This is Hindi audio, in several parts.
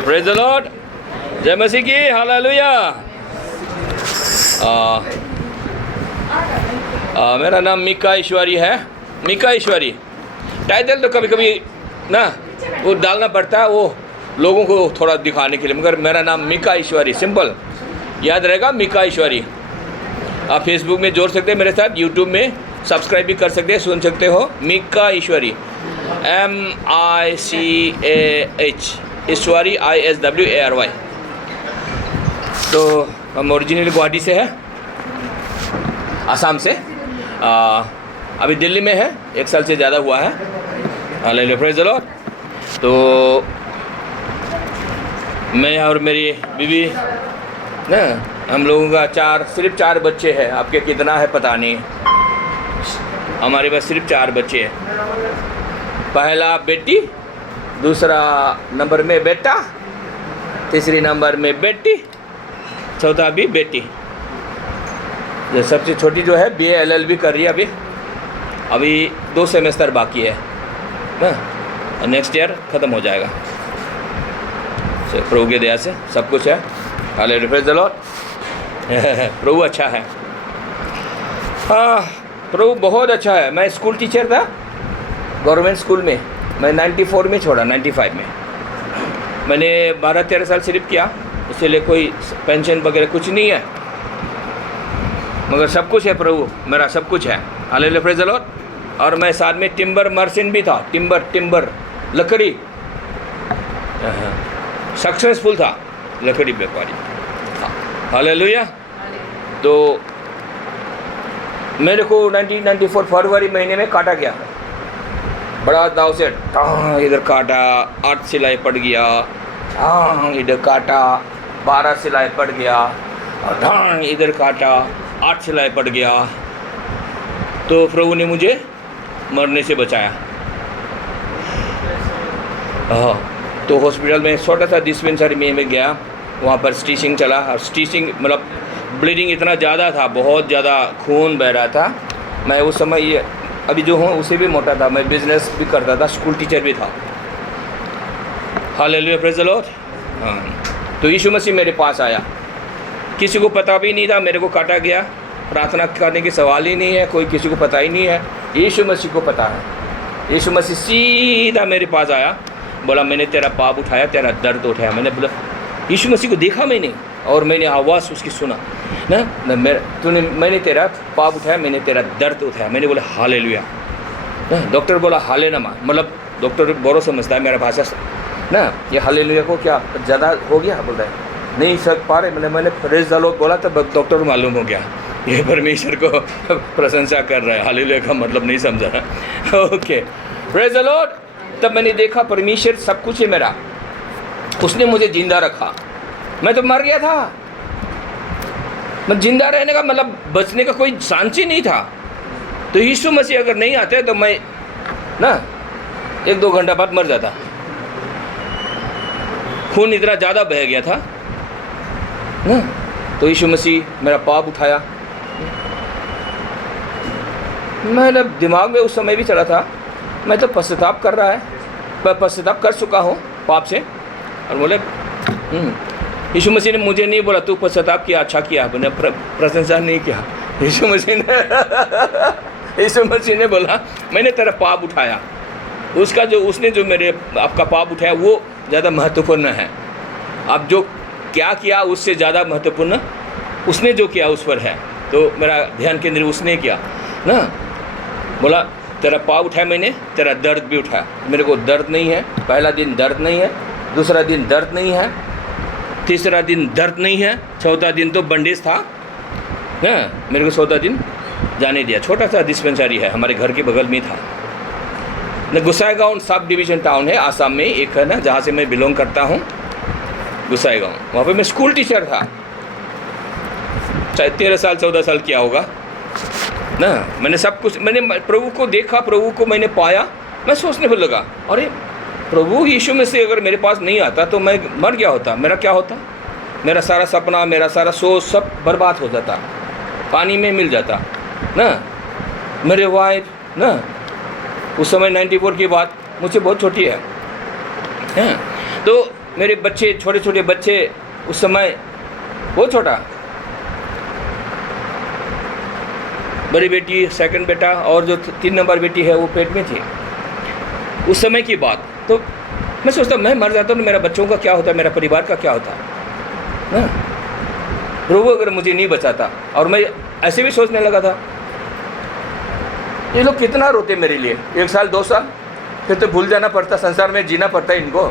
प्रेज द लॉर्ड, जय मसीह की, हालेलुया। मेरा नाम मीका ईश्वरी है। मीका ईश्वरी टाइटल तो कभी कभी ना वो डालना पड़ता है, वो लोगों को थोड़ा दिखाने के लिए, मगर मेरा नाम मीका ईश्वरी, सिंपल याद रहेगा, मीका ईश्वरी। आप फेसबुक में जोड़ सकते हैं मेरे साथ, यूट्यूब में सब्सक्राइब भी कर सकते हैं, सुन सकते हो। मीका ईश्वरी, MICAH ईश्वरी, ISWARY। तो हम ओरिजिनली गुवाहाटी से है, आसाम से। अभी दिल्ली में है, 1 साल से ज़्यादा हुआ है। Hallelujah, praise the Lord. तो मैं और मेरी बीवी ना, हम लोगों का सिर्फ 4 बच्चे हैं। आपके कितना है पता नहीं, हमारे पास सिर्फ 4 बच्चे हैं। पहला बेटी, दूसरा नंबर में बेटा, तीसरी नंबर में बेटी, चौथा भी बेटी। जो सबसे छोटी जो है BA LLB कर रही है अभी 2 सेमेस्टर बाकी है ना, नेक्स्ट ईयर ख़त्म हो जाएगा। प्रभु की दया से सब कुछ है। Hallelujah, praise the lord. प्रभु अच्छा है, हाँ प्रभु बहुत अच्छा है। मैं स्कूल टीचर था गवर्नमेंट स्कूल में, मैं 94 में छोड़ा, 95 में। मैंने 12-13 साल सिर्फ किया, इसलिए कोई पेंशन वगैरह कुछ नहीं है, मगर सब कुछ है प्रभु, मेरा सब कुछ है। Hallelujah, praise the Lord. और मैं साथ में टिम्बर मर्चेंट भी था, टिम्बर लकड़ी, सक्सेसफुल था लकड़ी व्यापारी। हालेलुया। तो मेरे को 1994 फरवरी महीने में काटा गया, बड़ा दाव से इधर काटा, 8 सिलाई पड़ गया, इधर काटा, 12 सिलाई पड़ गया, और इधर काटा, 8 सिलाई पड़ गया। तो प्रभु ने मुझे मरने से बचाया। तो हॉस्पिटल में छोटा सा डिस्पेंसरी में गया, वहाँ पर स्टिचिंग चला, और स्टिचिंग मतलब ब्लीडिंग इतना ज़्यादा था, बहुत ज़्यादा खून बह रहा था। मैं उस समय ये अभी जो हूँ उससे भी मोटा था, मैं बिज़नेस भी करता था, स्कूल टीचर भी था। Hallelujah, praise the Lord. हाँ, तो यीशु मसीह मेरे पास आया, किसी को पता भी नहीं था मेरे को काटा गया, प्रार्थना करने की सवाल ही नहीं है, कोई किसी को पता ही नहीं है, यीशु मसीह को पता है। यीशु मसीह सीधा मेरे पास आया, बोला मैंने तेरा पाप उठाया, तेरा दर्द उठाया। मैंने बोला, यीशु मसीह को देखा मैंने, और मैंने आवाज़ उसकी सुना ना, मैंने तेरा पाप उठाया, मैंने तेरा दर्द उठाया। मैंने बोला हालेलुया। डॉक्टर बोला हालेलुया, मतलब डॉक्टर बोरो समझता है मेरा भाषा ना, ये हालेलुया को क्या ज़्यादा हो गया, बोल रहा है नहीं सक पा रहे। मैंने प्रेज़ द लॉर्ड बोला, तब डॉक्टर को मालूम हो गया ये परमेश्वर को प्रशंसा कर रहा है, हालेलुया का मतलब नहीं समझा। Okay, praise the Lord. तब मैंने देखा परमेश्वर सब कुछ है मेरा, उसने मुझे जिंदा रखा। मैं तो मर गया था, मैं जिंदा रहने का मतलब बचने का कोई चांस ही नहीं था। तो यीशु मसीह अगर नहीं आते तो मैं ना 1-2 घंटा बाद मर जाता। खून इतना ज़्यादा बह गया था ना। तो यीशु मसीह मेरा पाप उठाया। मेरे दिमाग में उस समय भी चला था, मैं तो पश्चाताप कर रहा है, मैं पश्चाताप कर चुका हूँ पाप से। और बोले यीशु मसीह ने मुझे नहीं बोला तू पश्चाताप किया, अच्छा किया, मैंने प्रशंसा नहीं किया। यीशु मसीह ने बोला मैंने तेरा पाप उठाया, उसका जो उसने जो मेरे आपका पाप उठाया वो ज़्यादा महत्वपूर्ण है। अब जो क्या किया उससे ज़्यादा महत्वपूर्ण उसने जो किया उस पर है। तो मेरा ध्यान केंद्रित उसने किया ना। बोला तेरा पाप उठाया मैंने, तेरा दर्द भी उठाया। मेरे को दर्द नहीं है, पहला दिन दर्द नहीं है, दूसरा दिन दर्द नहीं है, तीसरा दिन दर्द नहीं है, चौथा दिन तो बंडेज था ना। मेरे को 14 दिन जाने दिया। छोटा सा डिस्पेंसरी है, हमारे घर के बगल में था। गुसाईगांव सब डिवीज़न टाउन है आसाम में, एक है ना जहाँ से मैं बिलोंग करता हूँ, गुसाईगांव। वहाँ पे मैं स्कूल टीचर था, चाहे 13 साल 14 साल किया होगा ना। मैंने सब कुछ, मैंने प्रभु को देखा, प्रभु को मैंने पाया। मैं सोचने पर लगा, अरे प्रभु यीशु में से अगर मेरे पास नहीं आता तो मैं मर गया होता, मेरा क्या होता, मेरा सारा सपना, मेरा सारा सोच सब बर्बाद हो जाता, पानी में मिल जाता ना। मेरे वाइफ ना उस समय 94 की बात मुझसे बहुत छोटी है। तो मेरे बच्चे, छोटे छोटे बच्चे, उस समय बहुत छोटा, बड़ी बेटी, सेकंड बेटा और जो 3 नंबर बेटी है वो पेट में थी। उस समय की बात, तो मैं सोचता मैं मर जाता तो मेरा बच्चों का क्या होता, मेरा परिवार का क्या होता ना। प्रभु अगर मुझे नहीं बचाता, और मैं ऐसे भी सोचने लगा था ये लोग कितना रोते मेरे लिए, 1 साल 2 साल, फिर तो भूल जाना पड़ता, संसार में जीना पड़ता है इनको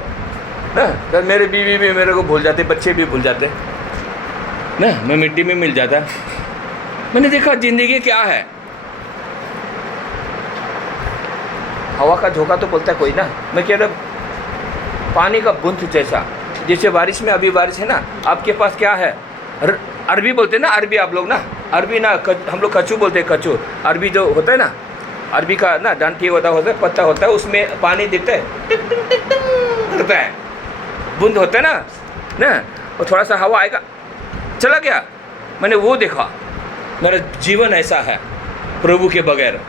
ना। तो मेरे बीवी भी मेरे को भूल जाते, बच्चे भी भूल जाते ना, मैं मिट्टी में मिल जाता। मैंने देखा जिंदगी क्या है। हवा का झोंका तो बोलता है कोई ना, मैं कह रहा पानी का बूंद जैसा, जैसे बारिश में, अभी बारिश है ना, आपके पास क्या है, अरबी बोलते हैं ना, अरबी आप लोग ना, अरबी ना, हम लोग कचू बोलते हैं, कचू, अरबी जो होता है ना, अरबी का ना डंठी होता है, पत्ता होता है, उसमें पानी दिखता है, टिक टिक टिक टिक करता है, बूंद होता है ना, और थोड़ा सा हवा आएगा, चला गया। मैंने वो देखा। मेरा जीवन ऐसा है, प्रभु के बगैर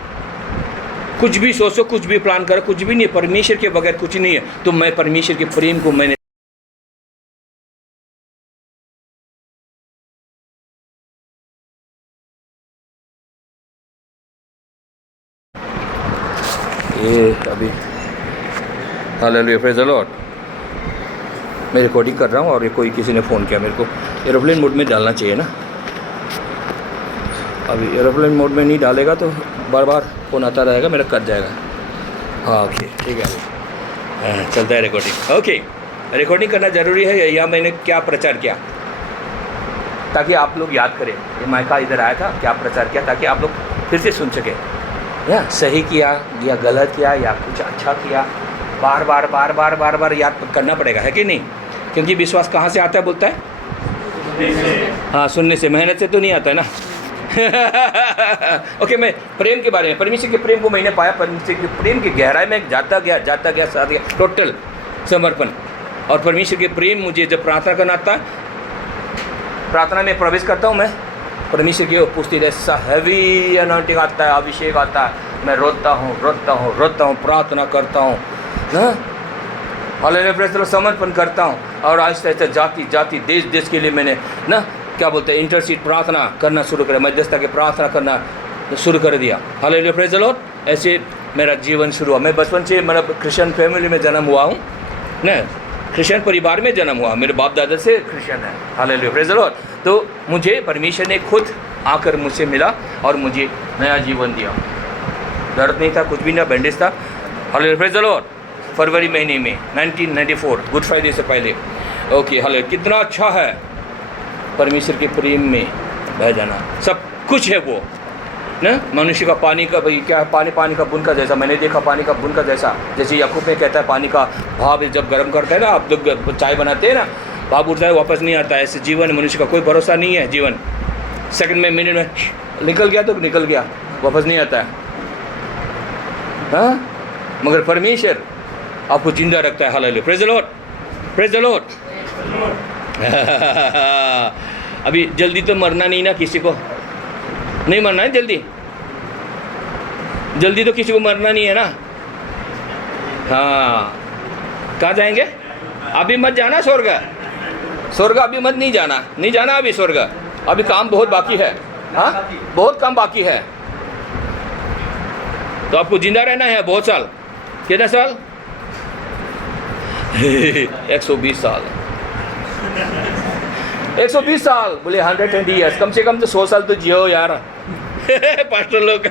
कुछ भी सोचो, कुछ भी प्लान करो, कुछ भी नहीं, परमेश्वर के बगैर कुछ नहीं है। तो मैं परमेश्वर के प्रेम को मैंने ये अभी हालेलुया, प्रेज़ द लॉर्ड, मैं रिकॉर्डिंग कर रहा हूँ और ये कोई किसी ने फ़ोन किया मेरे को, एरोप्लेन मोड में डालना चाहिए ना। अभी एरोप्लेन मोड में नहीं डालेगा तो बार बार फ़ोन आता रहेगा, मेरा कट जाएगा। हाँ ओके, ठीक है, चलता है रिकॉर्डिंग। ओके, रिकॉर्डिंग करना ज़रूरी है। यहाँ मैंने क्या प्रचार किया ताकि आप लोग याद करें, ये माइका इधर आया था, क्या प्रचार किया ताकि आप लोग फिर से सुन सकें, या सही किया या गलत किया या कुछ अच्छा किया, बार बार बार बार बार बार याद करना पड़ेगा, है कि नहीं? क्योंकि विश्वास कहाँ से आता है बोलता है? हाँ, सुनने से, मेहनत से तो नहीं आता है ना। ओके, मैं प्रेम के बारे में, परमेश्वर के प्रेम को मैंने पाया, परमेश्वर के प्रेम की गहराई में जाता गया साथ गया, टोटल समर्पण। और परमेश्वर के प्रेम मुझे जब प्रार्थना करना आता है, प्रार्थना में प्रवेश करता हूँ मैं, परमेश्वर की उपस्थिति ऐसा हैवी अनॉइंटिंग आता है, अभिषेक आता है, मैं रोता हूँ, प्रार्थना करता हूँ ना, हालेलुया, समर्पण करता हूँ। और आहिस्ते आहिस्ते जाति देश के लिए मैंने ना क्या बोलते हैं, इंटरसीड प्रार्थना करना शुरू करा, मध्यस्थता की प्रार्थना करना शुरू कर दिया। Hallelujah, praise the Lord. ऐसे मेरा जीवन शुरू हुआ। मैं बचपन से मतलब क्रिश्चियन फैमिली में जन्म हुआ हूँ ना, क्रिश्चियन परिवार में जन्म हुआ, मेरे बाप दादा से क्रिश्चियन है। Hallelujah, praise the Lord. तो मुझे परमेश्वर ने खुद आकर मुझसे मिला और मुझे नया जीवन दिया। दर्द नहीं था, कुछ भी ना, बैंडेज था। Hallelujah, praise the lord. फरवरी महीने में 1994, गुड फ्राइडे से पहले। ओके, हालेलुया, कितना अच्छा है परमेश्वर के प्रेम में बह जाना, सब कुछ है वो ना। मनुष्य का पानी का भाई क्या है, पानी का बुन का जैसा, मैंने देखा पानी का बुन का जैसा, जैसे याकूब में कहता है पानी का भाव जब गर्म करते हैं ना, आप जब चाय बनाते हैं ना, भाव उठता है वापस नहीं आता है। ऐसे जीवन मनुष्य का कोई भरोसा नहीं है। जीवन सेकंड में, मिनट में निकल गया तो निकल गया, वापस नहीं आता है। हाँ, मगर परमेश्वर आपको जिंदा रखता है। Hallelujah, praise the Lord, praise the Lord. अभी जल्दी तो मरना नहीं ना, किसी को नहीं मरना है जल्दी तो किसी को मरना नहीं है ना। हाँ, कहाँ जाएंगे? अभी मत जाना स्वर्ग, अभी मत नहीं जाना अभी स्वर्ग, अभी काम बहुत बाकी है। हाँ, बहुत काम बाकी है। तो आपको जिंदा रहना है बहुत साल। कितना साल? 120 साल। 120 साल बोले 120 ईयर्स, कम से कम तो 100 साल तो जियो यार। पास्टर लोग।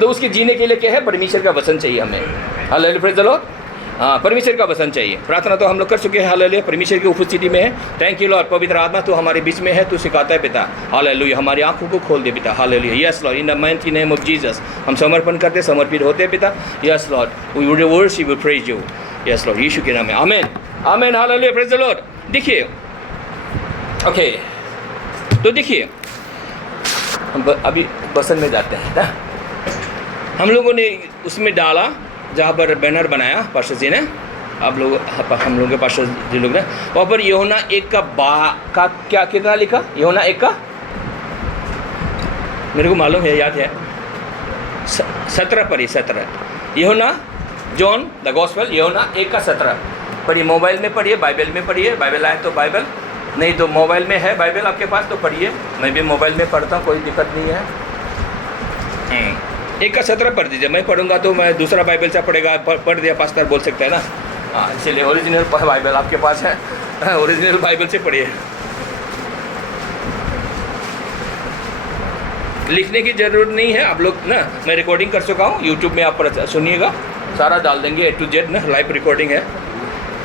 तो उसके जीने के लिए क्या है? परमेश्वर का वचन चाहिए हमें। Hallelujah, praise the Lord. हाँ, परमेश्वर का वचन चाहिए। प्रार्थना तो हम लोग कर चुके हैं। हालेलुया, परमेश्वर की उपस्थिति में है। Thank you Lord. पवित्र आत्मा तू हमारे बीच में है, तू सिखाता है पिता। हालेलुया, हमारी आंखों को खोल दे पिता। Hallelujah, yes lord, in the mighty name of Jesus हम समर्पण करते, समर्पित होते पिता। Yes lord, we would worship you, praise you. Yes lord, यीशु के नाम में amen, amen. Hallelujah, praise the lord. देखिए, ओके, तो देखिए हम अभी बसन में जाते हैं ना। हम लोगों ने उसमें डाला जहाँ पर बैनर बनाया पास्टर जी ने, आप लोग हम लोगों के पास्टर जी लोग ने, वहाँ पर यूहन्ना 1 का क्या कितना लिखा? यूहन्ना 1 का मेरे को मालूम है, याद है, 17 पर ही 17। यूहन्ना, जॉन द गॉस्पेल, यूहन्ना 1 का 17। पढ़िए, मोबाइल में पढ़िए, बाइबल में पढ़िए, बाइबल आए तो बाइबल, नहीं तो मोबाइल में है बाइबल आपके पास तो पढ़िए। मैं भी मोबाइल में पढ़ता हूँ, कोई दिक्कत नहीं है। 1:17 पढ़ दीजिए, मैं पढ़ूंगा तो मैं दूसरा बाइबल से पढ़ेगा, पढ़ दिया पास्टर बोल सकता है ना। हाँ, इसलिए ओरिजिनल बाइबल आपके पास है, ओरिजिनल बाइबल से पढ़िए। लिखने की ज़रूरत नहीं है, आप लोग ना, मैं रिकॉर्डिंग कर चुका हूँ, यूट्यूब में आप सुनिएगा, सारा डाल देंगे A to Z ना, लाइव रिकॉर्डिंग है,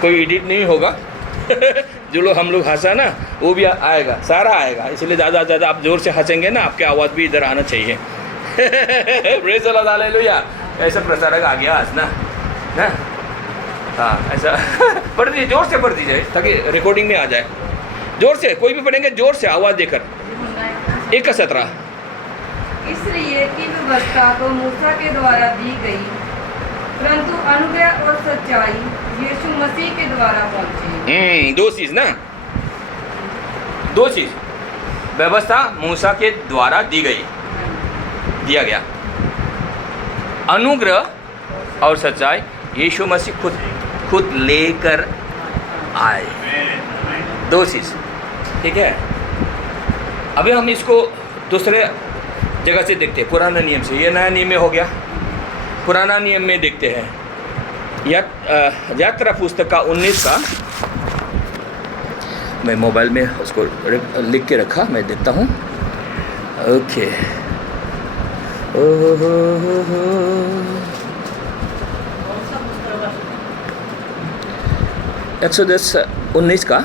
कोई एडिट नहीं होगा। जो लोग हम लोग हंसा ना वो भी आएगा, सारा आएगा, इसलिए ज़्यादा से ज़्यादा आप ज़ोर से हंसेंगे ना, आपकी आवाज़ भी इधर आना चाहिए। Praise the Lord, hallelujah. ऐसा प्रसारक आ गया हंसना ना, हाँ ऐसा। पढ़ दीजिए, जोर से पढ़ दीजिए ताकि रिकॉर्डिंग में आ जाए। जोर से, कोई भी पढ़ेंगे जोर से आवाज़ देकर। 1:17 इसलिए कि व्यवस्था तो मूसा के द्वारा दी गई, परंतु अनुग्रह और सच्चाई यीशु मसीह के द्वारा पहुंची। दो चीज़ ना, दो चीज़, व्यवस्था मूसा के द्वारा दी गई, दिया गया, अनुग्रह और सच्चाई यीशु मसीह खुद लेकर आए, दो चीज़, ठीक है। अभी हम इसको दूसरे जगह से देखते हैं, पुराना नियम से, ये नया नियम में हो गया। पुराना नियम में देखते हैं, यात्रा पुस्तक का 19 का, मैं मोबाइल में उसको लिख के रखा, मैं देखता हूँ। ओके, एक्सोडस 19 का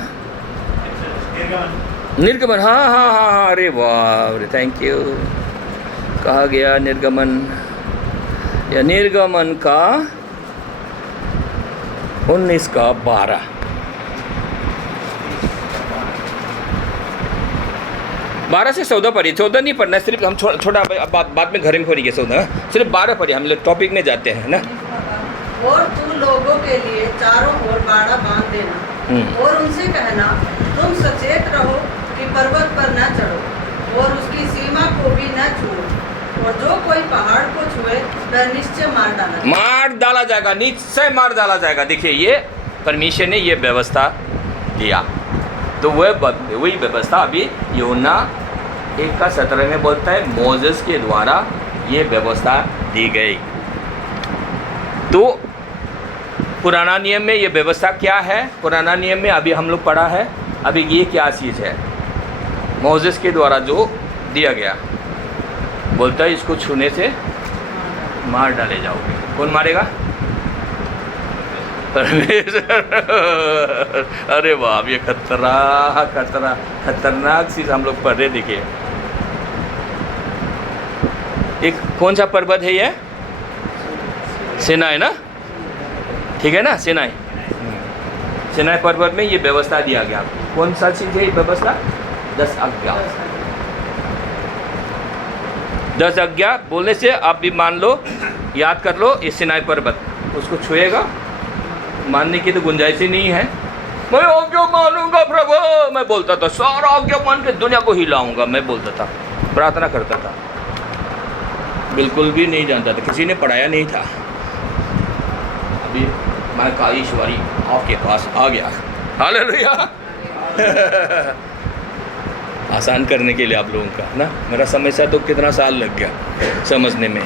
निर्गमन, हाँ, अरे वाह, अरे थैंक यू। कहा गया निर्गमन, या निर्गमन का 19 का 12, से 14 पढ़िए। 14 नहीं पढ़ना, सिर्फ हम छोटा बाद में घर में पढ़िए 14, सिर्फ 12 पढ़िए, हम लोग टॉपिक में जाते हैं ना। और तू लोगों के लिए चारों ओर बाड़ा बांध देना, और उनसे कहना, तुम सचेत रहो कि पर्वत पर न चढ़ो और उसकी सीमा को भी न छुओ, और जो कोई पहाड़ को छुए वह निश्चय मार डाला जाएगा, निश्चय मार डाला जाएगा। देखिए, ये परमेश्वर ने ये व्यवस्था दिया, तो वही व्यवस्था अभी यूहन्ना 1:17 में बोलता है, मोसेस के द्वारा ये व्यवस्था दी गई। तो पुराना नियम में ये व्यवस्था क्या है? पुराना नियम में अभी हम लोग पढ़ा है, अभी ये क्या चीज़ है? मोसेस के द्वारा जो दिया गया, बोलता है इसको छूने से मार डाले जाओगे। कौन मारेगा? अरे वाह, ये खतरनाक चीज़ हम लोग पढ़ रहे। देखिए, एक कौन सा पर्वत है ये? सिनाई ना, ठीक है ना, सिनाई पर्वत में ये व्यवस्था दिया गया। कौन सा चीज़ है ये व्यवस्था? 10 आज्ञा। 10 आज्ञा बोलने से आप भी मान लो, याद कर लो, ये सिनाई पर्वत, उसको छुएगा, मानने की तो गुंजाइश ही नहीं है। मैं आज्ञा मानूंगा प्रभु, मैं बोलता था, सारा आज्ञा मान के दुनिया को हिलाऊंगा, मैं बोलता था, प्रार्थना करता था, बिल्कुल भी नहीं जानता था, किसी ने पढ़ाया नहीं था। अभी मैं का ईश्वरी आपके पास आ गया, हालेलुया। आसान करने के लिए आप लोगों का ना, मेरा समस्या तो कितना साल लग गया समझने में।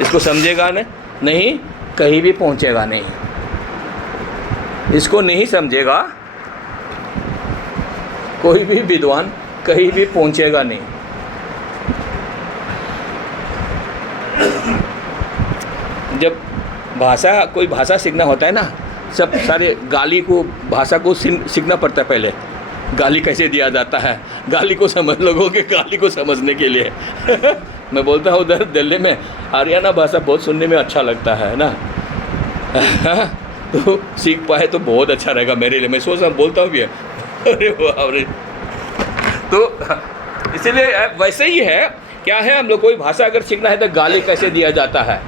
इसको समझेगा ना नहीं, कहीं भी पहुंचेगा नहीं। इसको नहीं समझेगा कोई भी विद्वान, कहीं भी पहुंचेगा नहीं। जब कोई भाषा सीखना होता है ना, सब सारे गाली को, भाषा को सीखना पड़ता है पहले। गाली कैसे दिया जाता है, गाली को समझ, लोगों के गाली को समझने के लिए। मैं बोलता हूँ उधर दिल्ली में हरियाणा भाषा बहुत सुनने में अच्छा लगता है ना। तो सीख पाए तो बहुत अच्छा रहेगा मेरे लिए, मैं सोचता बोलता हूँ भी। अरे वाह, तो इसीलिए वैसे ही है, क्या है, हम लोग कोई भाषा अगर सीखना है तो गाली कैसे दिया जाता है,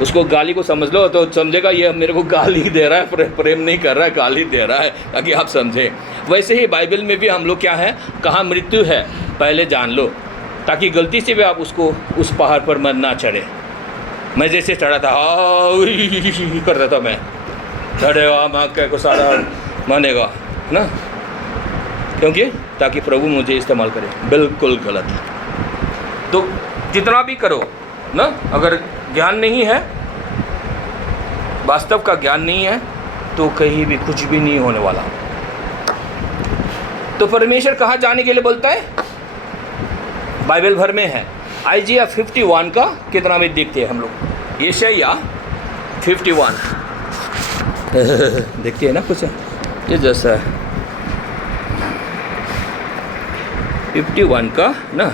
उसको गाली को समझ लो तो समझेगा ये मेरे को गाली दे रहा है, प्रेम नहीं कर रहा है, गाली दे रहा है, ताकि आप समझें। वैसे ही बाइबल में भी हम लोग क्या है, कहाँ मृत्यु है पहले जान लो, ताकि गलती से भी आप उसको उस पहाड़ पर मत ना चढ़े। मैं जैसे चढ़ा था, करता था मैं, धड़ेवा माँ कह को सारा मानेगा, है ना, क्योंकि ताकि प्रभु मुझे इस्तेमाल करे। बिल्कुल गलत है। तो जितना भी करो ना, अगर ज्ञान नहीं है, वास्तव का ज्ञान नहीं है, तो कहीं भी कुछ भी नहीं होने वाला। तो परमेश्वर कहाँ जाने के लिए बोलता है? बाइबल भर में है। आइजिया 51 का कितना में देखते हैं हम लोग? यशायाह 51 देखते हैं ना, कुछ ये जैसा 51 का ना,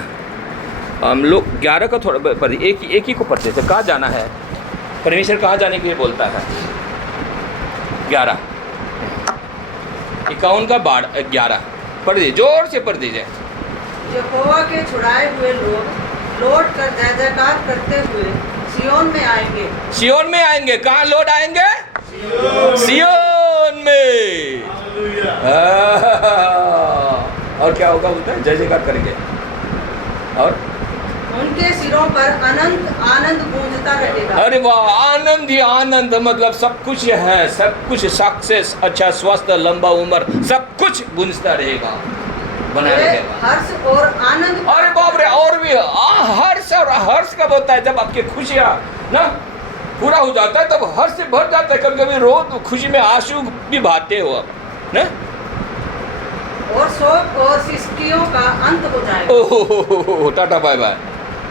हम लोग 11 का थोड़ा पर एक ही को पढ़ते थे। कहाँ जाना है? परमेश्वर कहाँ जाने के लिए बोलता है? 11 51 का 11 पढ़ दीजिए, जोर से पढ़ दीजिए। यहोवा के छुड़ाए हुए लोग लौट कर जय जयकार करते हुए सियोन में आएंगे। सियोन में आएंगे। कहाँ लौट आएंगे? सियोन में। और क्या होगा? बोलते हैं जय जयकार करेंगे, और उनके सिरों पर अनंत आनंद गूंजता रहेगा। अरे वाह, आनंद ही आनंद, मतलब सब कुछ है, सब कुछ, सक्सेस, अच्छा स्वास्थ्य, लंबा उम्र, सब कुछ गूंजता रहेगा, बना रहेगा। हर्ष और आनंद। अरे बाप रे, और भी हर्ष। और हर्ष कब होता है? जब आपकी खुशियाँ ना पूरा हो जाता है, तब हर्ष से भर जाता है। कभी कभी रो तो खुशी में आंसू भी बहाते हो आप ना। और शोक और सिसकियों का अंत हो जाएगा। ओह, टाटा बाय बाय।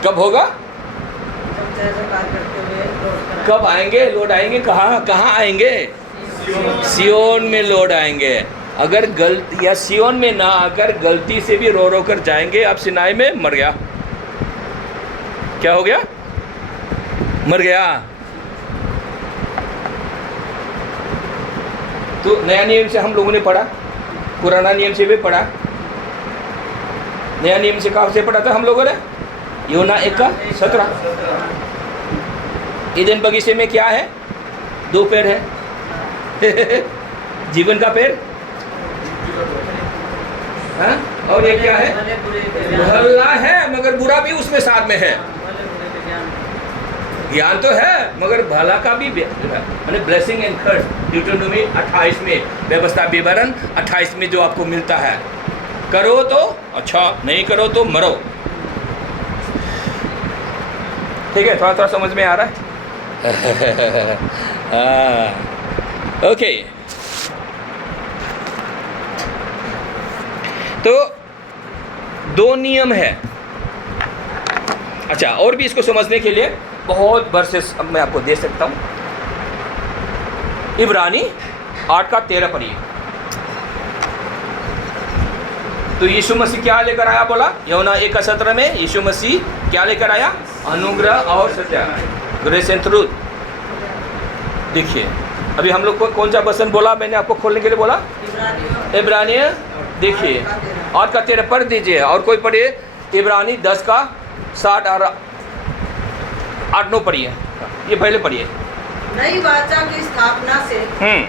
कब होगा? जब जय जयकार करते हुए लौट कर कब आएंगे? लौट आएंगे। कहाँ आएंगे? सियोन में लौट आएंगे। अगर गलती या सियोन में ना आकर गलती से भी रो कर जाएंगे, आप सिनाई में मर गया। क्या हो गया? मर गया। तो नया नियम से हम लोगों ने पढ़ा, पुराना नियम से भी पढ़ा। नया नियम से कहाँ से पढ़ा था हम लोगों ने? यूहन्ना 1:17। ईदन बगीचे में क्या है? 2 पेड़ है जीवन का पेड़, हाँ? और ये क्या है? भले बुरे के ज्ञान। भला है मगर बुरा भी उसमें साथ में है। भले बुरे के ज्ञान। ज्ञान तो है मगर भला का भी मैंने ब्लेसिंग एंड कर्स, ड्यूटोनोमी 28 में, व्यवस्था विवरण 28 में जो आपको मिलता है, करो तो अच्छा, नहीं करो तो मरो। ठीक है, थोड़ा थोड़ा समझ में आ रहा है? ओके, तो 2 नियम है। अच्छा, और भी इसको समझने के लिए बहुत वर्सेस अब मैं आपको दे सकता हूँ। इब्रानी 8:13 पढ़िए। तो यीशु मसीह क्या लेकर आया? बोला यूहन्ना 1:17 में यीशु मसीह क्या लेकर आया? अनुग्रह और सत्य, ग्रेस एंड ट्रूथ। देखिए, अभी हम लोग को कौन सा वचन बोला? मैंने आपको खोलने के लिए बोला इब्रानी। देखिए 8:13 पढ़ दीजिए, और कोई पढ़िए इब्रानी 10:7 और 8-9 पढ़िए। ये पहले पढ़िए। नई वाचा की स्थापना से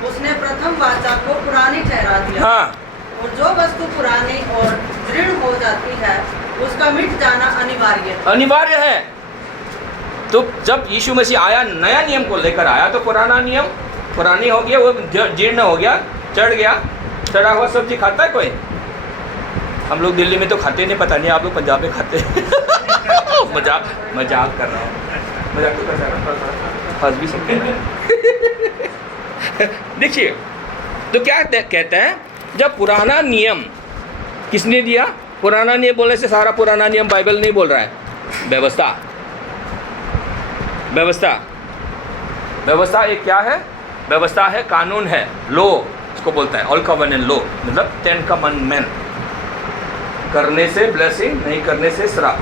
उसने प्रथम वाचा को पुरानी ठहरा दिया। हाँ, और जो वस्तु पुरानी और दृढ़ हो जाती है उसका मिट जाना अनिवार्य है। तो जब यीशु मसीह आया, नया नियम को लेकर आया, तो पुराना नियम पुरानी हो गया, वो जीर्ण हो गया, चढ़ गया। चढ़ा हुआ सब्जी खाता है कोई? हम लोग दिल्ली में तो खाते नहीं, पता नहीं आप लोग पंजाब में खाते मजाक कर रहा हूँ, मजाक तो कर रहा हूँ, फंस भी सकते हैं। देखिए, तो क्या कहते हैं, जब पुराना नियम किसने दिया? पुराना नियम बोलने से सारा पुराना नियम बाइबल नहीं बोल रहा है, व्यवस्था। व्यवस्था एक क्या है? व्यवस्था है, कानून है, लो इसको बोलता है, ऑल कवर्नेंट लो, मतलब 10 कमांडमेंट। करने से ब्लेसिंग, नहीं करने से श्राप,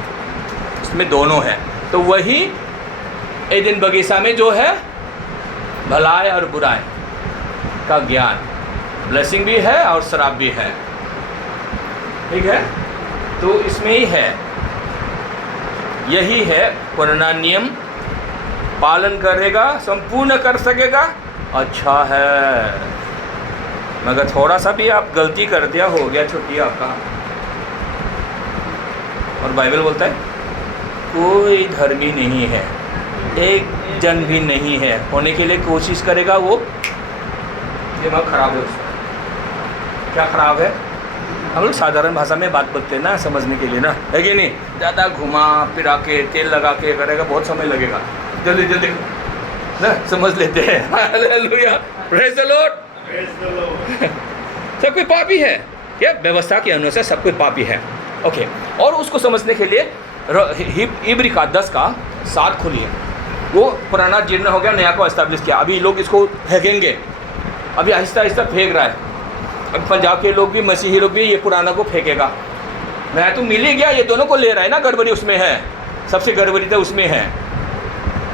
इसमें दोनों है। तो वही एदन बगीचा में जो है भलाई और बुराई का ज्ञान, ब्लेसिंग भी है और श्राप भी है, ठीक है? तो इसमें ही है, यही है पुराना नियम। पालन करेगा, संपूर्ण कर सकेगा, अच्छा है। मगर थोड़ा सा भी आप गलती कर दिया, हो गया छुट्टी आपका। और बाइबल बोलता है कोई धर्मी नहीं है, एक जन भी नहीं है, होने के लिए कोशिश करेगा वो दिमाग खराब है उसका। क्या खराब है? हम लोग साधारण भाषा में बात बोलते हैं ना, समझने के लिए ना, है कि नहीं? ज़्यादा घुमा फिरा के तेल लगा के करेगा, बहुत समय लगेगा, जल्दी जल्दी ना समझ लेते हैं। Hallelujah, praise the Lord. सब कोई पापी है, क्या व्यवस्था के अनुसार सब कोई पापी है। ओके, और उसको समझने के लिए इब्री का 10 का 7 खोलिए। वो पुराना जीर्ण हो गया, नया को एस्टैब्लिश किया। अभी लोग इसको फेंकेंगे, अभी आहिस्ता आहिस्ता फेंक रहा है। अब पंजाब के लोग भी, मसीही लोग भी ये पुराना को फेंकेगा। नया तो मिल ही गया, ये दोनों को ले रहा है ना, गड़बड़ी उसमें है, सबसे गड़बड़ी तो उसमें है,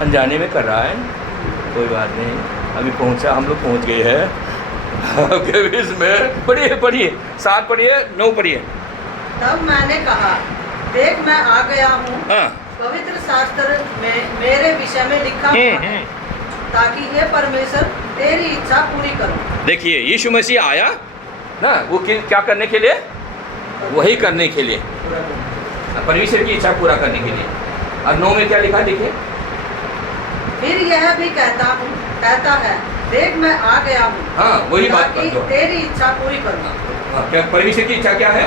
अनजाने में कर रहा है। कोई बात नहीं, अभी पहुँचा, हम लोग पहुँच गए हैं इसमें। पढ़िए 7 पढ़िए, 9 पढ़िए। तब मैंने कहा, देख मैं आ गया हूँ, हाँ, पवित्र शास्त्र में मेरे विषय में लिखा हुआ है, ताकि हे परमेश्वर तेरी इच्छा पूरी करूं। देखिए यीशु मसीह आया ना, वो क्या करने के लिए? वही करने के लिए, परमेश्वर की इच्छा पूरा करने के लिए। और 9 में क्या लिखा देखिए? फिर यह भी कहता है, देख मैं आ गया हूँ, हाँ, वही बात ताकि कर दो। तेरी इच्छा पूरी करूँ। हाँ, क्या परमेश्वर की इच्छा क्या है?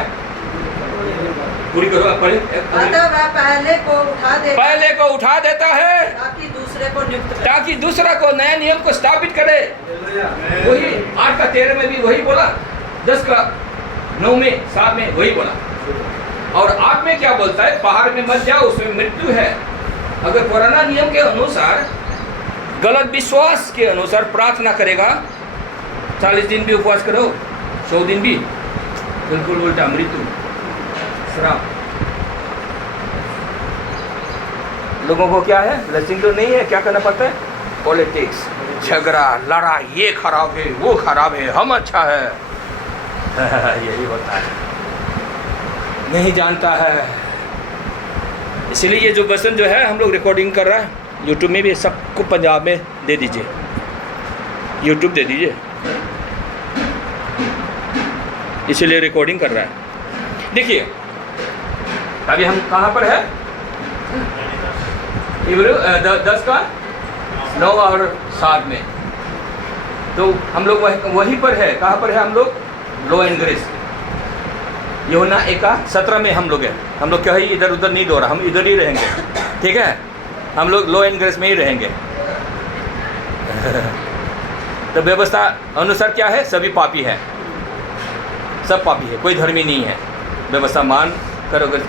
पूरी करो। अतः वह पहले को उठा देता है, ताकि दूसरे को नियुक्त करे। ताकि दूसरा को नया नियम को स्थापित करे। वही 8 का 13 में भी वही बोला, 10 का 9 में 7 में वही बोला। और 8 में क्या बोलता है? पहाड़ में मत जाओ, उसमें मृत्यु है। अगर पुराना नियम के अनुसार, गलत विश्वास के अनुसार प्रार्थना करेगा, 40 दिन भी उपवास करो, 100 दिन भी, बिल्कुल उल्टा, मृत्यु, श्राप। लोगों को क्या है? ब्लेसिंग तो नहीं है, क्या करना पड़ता है? पॉलिटिक्स, झगड़ा, लड़ाई, ये खराब है, वो खराब है, हम अच्छा है। यही होता है, नहीं जानता है। इसलिए ये जो वचन जो है हम लोग रिकॉर्डिंग कर रहा है, यूट्यूब में भी सबको पंजाब में दे दीजिए, यूट्यूब दे दीजिए, इसीलिए रिकॉर्डिंग कर रहा है। देखिए अभी हम कहाँ पर है? इब्री 10 का 9 और 7 में। तो हम लोग वहीं पर है। कहाँ पर है हम लोग? लॉ एंड ग्रेस, यूहन्ना 1:17 में हम लोग हैं। हम लोग कहीं इधर उधर नहीं दौड़ा, हम इधर ही रहेंगे, ठीक है? हम लोग लॉ एंड ग्रेस में ही रहेंगे। तो व्यवस्था अनुसार क्या है? सभी पापी है, सब पापी है, कोई धर्मी नहीं है। व्यवस्था मान करोगे तो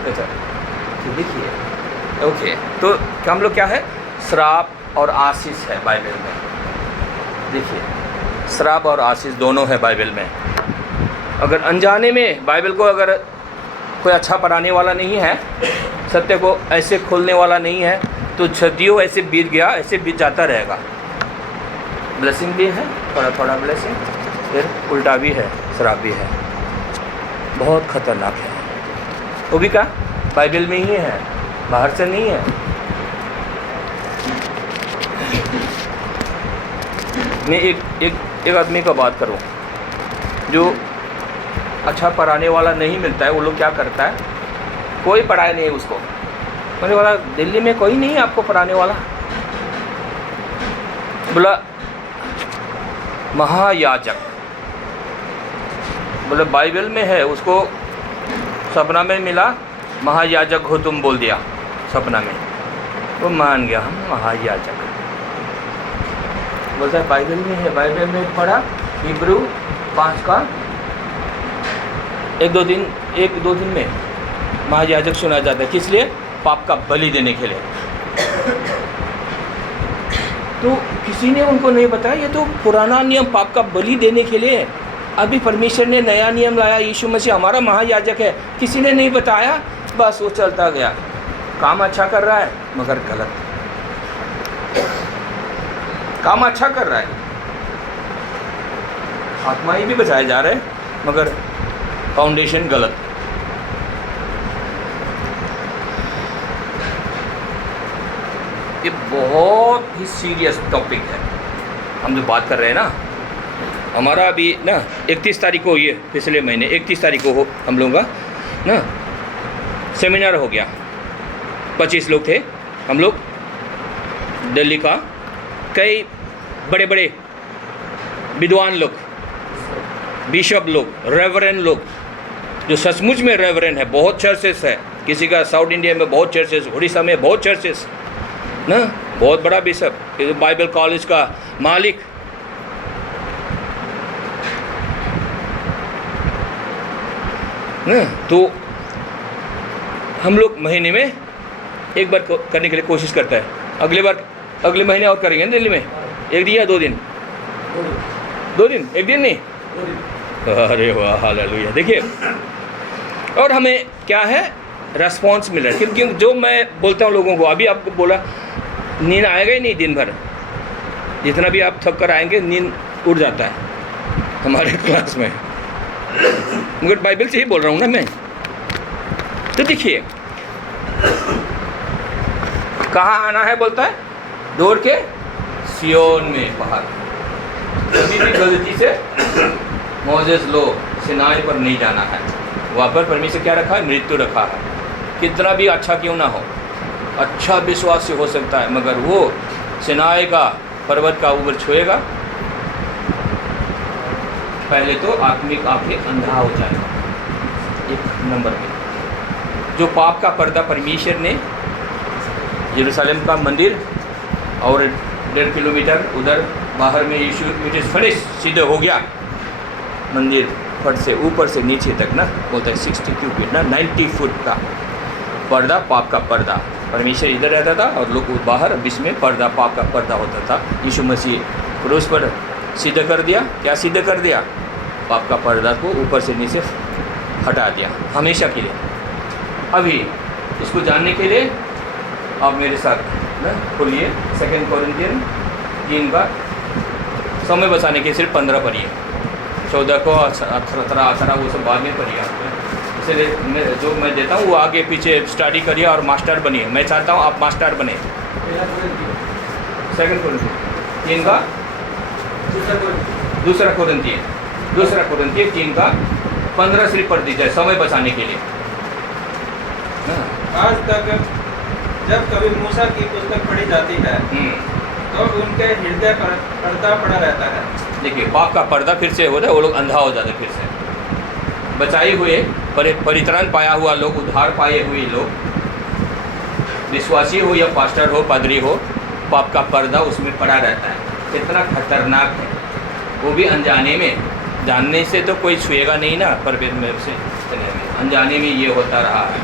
देखिए, ओके। तो हम लोग क्या है? श्राप और आशीष है बाइबल में। देखिए, श्राप और आशीष दोनों है बाइबल में। अगर अनजाने में बाइबल को अगर कोई अच्छा पढ़ाने वाला नहीं है, सत्य को ऐसे खोलने वाला नहीं है, तो सदियों ऐसे बीत गया, ऐसे बीत जाता रहेगा। ब्लेसिंग भी है, थोड़ा थोड़ा ब्लेसिंग, फिर उल्टा भी है, श्राप भी है। बहुत खतरनाक है। वो भी क्या? बाइबल में ही है, बाहर से नहीं है। मैं एक आदमी का बात करूं, जो अच्छा पढ़ाने वाला नहीं मिलता है, वो लोग क्या करता है? कोई पढ़ाया नहीं उसको। मैंने बोला, दिल्ली में कोई नहीं है आपको पढ़ाने वाला? बोला महायाजक। बोले बाइबल में है, उसको सपना में मिला, महायाजक हो तुम, बोल दिया सपना में, वो मान गया हम महायाजक। बोलता है बाइबल में है, बाइबल में पढ़ा, इब्री 5 का 1-2 दिन में महायाजक सुना जाता है। किस लिए? पाप का बलि देने के लिए। तो किसी ने उनको नहीं बताया, ये तो पुराना नियम पाप का बलि देने के लिए है। अभी परमेश्वर ने नया नियम लाया, यीशु मसीह हमारा महायाजक है। किसी ने नहीं बताया, बस वो चलता गया। काम अच्छा कर रहा है मगर गलत, काम अच्छा कर रहा है, आत्माएं भी बचाए जा रहे हैं मगर फाउंडेशन गलत। ये बहुत ही सीरियस टॉपिक है हम जो बात कर रहे हैं ना। हमारा अभी ना 31 तारीख को, ये पिछले महीने 31 तारीख को हो हम लोगों का ना सेमिनार हो गया। 25 लोग थे हम लोग, दिल्ली का, कई बड़े बड़े विद्वान लोग बिशप लोग, रेवरेंड लोग, जो सचमुच में रेवरेंड है, बहुत चर्चेस है, किसी का साउथ इंडिया में बहुत चर्चेस, उड़ीसा में बहुत चर्चेस ना, बहुत बड़ा बिशप, बाइबल कॉलेज का मालिक, ना। तो हम लोग महीने में एक बार करने के लिए कोशिश करता है, अगले महीने और करेंगे दिल्ली में, एक दिन या 2 दिन, 2 दिन, एक दिन नहीं, अरे वाह हालेलुया। देखिए, और हमें क्या है, रेस्पॉन्स मिल रहा है, क्योंकि जो मैं बोलता हूँ लोगों को, अभी आपको बोला नींद आएगा ही नहीं दिन भर, जितना भी आप थक कर आएंगे नींद उड़ जाता है हमारे क्लास में, मगर बाइबल से ही बोल रहा हूँ ना मैं। तो देखिए कहाँ आना है, बोलता है दौड़ के सियोन में पहाड़। कभी भी गलती से मोजेस लो सिनाई पर नहीं जाना है, वहाँ पर परमेश्वर क्या रखा है, मृत्यु रखा है। कितना भी अच्छा क्यों ना हो, अच्छा विश्वास से हो सकता है, मगर वो सिनाई का पर्वत का ऊपर छुएगा, पहले तो आत्मिक आंखें अंधा हो जाएगा। एक नंबर पे जो पाप का पर्दा परमेश्वर ने यरूशलेम का मंदिर और 1.5 किलोमीटर उधर बाहर में यीशु इट इज़ फिनिश सीधे हो गया मंदिर, फट से ऊपर से नीचे तक ना, बोलते हैं 60 क्यूबिट ना, 90 फुट का पर्दा, पाप का पर्दा। परमेश्वर इधर रहता था और लोग बाहर, बीच में पर्दा, पाप का पर्दा होता था। यीशु मसीह क्रूस पर सीधा कर दिया, क्या सीधा कर दिया, पाप का पर्दा को ऊपर से नीचे हटा दिया हमेशा के लिए। अभी इसको जानने के लिए आप मेरे साथ ना खोलिए 2 कोरिन्थियन 3 का, समय बचाने के सिर्फ 15 पढ़िए, 14 को 18 वो सब बाद में पढ़िए आप। इसलिए जो मैं देता हूँ वो आगे पीछे स्टडी करिए और मास्टर बनिए। मैं चाहता हूँ आप मास्टर बने। 2 कोरिन्थियन 3 का, 2 कोरिन्थियन 3 का 15 सिर्फ पढ़ दीजिए समय बचाने के लिए। आज तक जब कभी मूसा की पुस्तक पढ़ी जाती है तो उनके हृदय पर पर्दा पड़ा रहता है। देखिए पाप का पर्दा फिर से होता है, वो लोग अंधा हो जाते फिर से। बचाए हुए, परित्राण पाया हुआ लोग, उद्धार पाए हुए लोग, विश्वासी हो या पास्टर हो, पादरी हो, पाप का पर्दा उसमें पड़ा रहता है। कितना खतरनाक है, वो भी अनजाने में। जानने से तो कोई छुएगा नहीं ना, पर में से अनजाने में ये होता रहा है।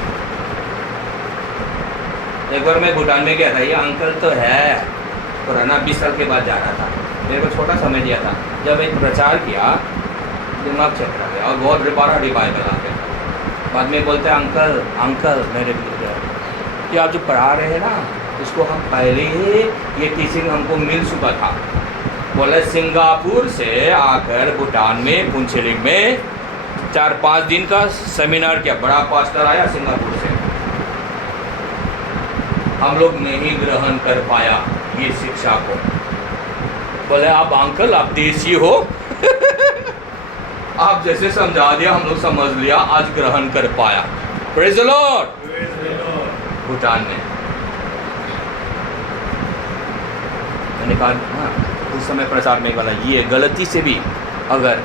एक बार मैं भूटान में गया था, ये अंकल तो है पुराना, 20 साल के बाद जा रहा था, मेरे को छोटा समय दिया था। जब एक प्रचार किया दिमाग चकरा गया और बहुत बड़ा रिवाइवल आ गया। बाद में बोलते हैं अंकल मेरे कि आप जो पढ़ा रहे हैं ना, इसको हम पहले ही ये टीचिंग हमको मिल चुका था। बोले सिंगापुर से आकर भूटान में पुंछलिंग में 4-5 दिन का सेमिनार किया, बड़ा पास्टर आया सिंगापुर से, हम लोग नहीं ग्रहण कर पाया ये शिक्षा को। बोले आप अंकल आप देसी हो आप जैसे समझा दिया हम लोग समझ लिया, आज ग्रहण कर पाया। Praise the Lord. भूटान में मैंने कहा हाँ, उस समय प्रचार में वाला ये गलती से भी अगर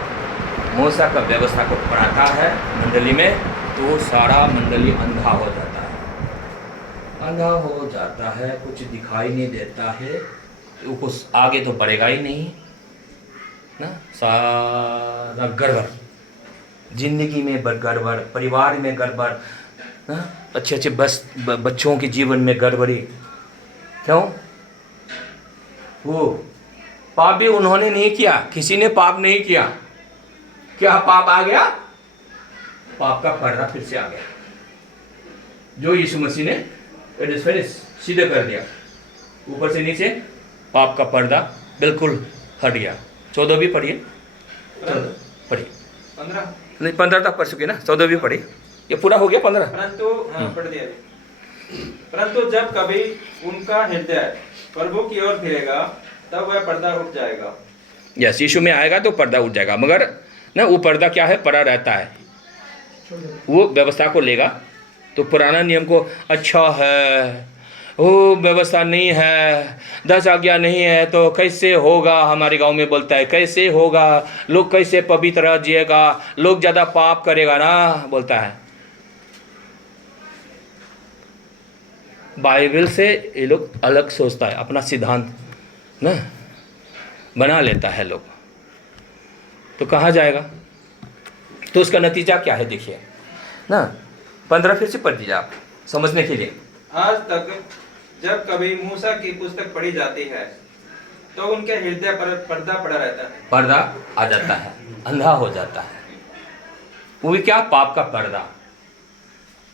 मूसा का व्यवस्था को पढ़ाता है मंडली में, तो सारा मंडली अंधा हो जाता है, अंधा हो जाता है, कुछ दिखाई नहीं देता है, तो कुछ आगे तो बढ़ेगा ही नहीं ना। सारा गड़बड़, जिंदगी में गड़बड़, परिवार में गड़बड़, अच्छे बच्चों के जीवन में गड़बड़ी। क्यों? वो पाप भी उन्होंने नहीं किया, किसी ने पाप नहीं किया, क्या पाप आ गया? पाप का पर्दा फिर से आ गया, जो यीशु मसीह ने इट इज फिनिश सीधे कर दिया, ऊपर से नीचे पाप का पर्दा बिल्कुल हट गया। 14 भी पढ़िए, पढ़िए 15 नहीं 15 तक पढ़ चुके ना, 14 भी पढ़िए, ये पूरा हो गया 15। परंतु पढ़ दिया। परंतु जब कभी उनका हृदय प्रभु की ओर फिरेगा तब वह पर्दा उठ जाएगा। यस, यीशु में आएगा तो पर्दा उठ जाएगा, मगर ना वो पर्दा क्या है, पड़ा रहता है। वो व्यवस्था को लेगा तो पुराना नियम को अच्छा है, वो व्यवस्था नहीं है, 10 आज्ञा नहीं है तो कैसे होगा, हमारे गांव में बोलता है कैसे होगा, लोग कैसे पवित्र जिएगा, लोग ज़्यादा पाप करेगा ना, बोलता है। बाइबल से ये लोग अलग सोचता है, अपना सिद्धांत ना बना लेता है लोग, तो कहाँ जाएगा? तो उसका नतीजा क्या है देखिए ना, 15 फिर से पढ़ दीजिए आप समझने के लिए। आज तक जब कभी मूसा की पुस्तक पढ़ी जाती है तो उनके हृदय पर पर्दा पड़ा रहता है। पर्दा आ जाता है, अंधा हो जाता है। वो भी क्या? पाप का पर्दा।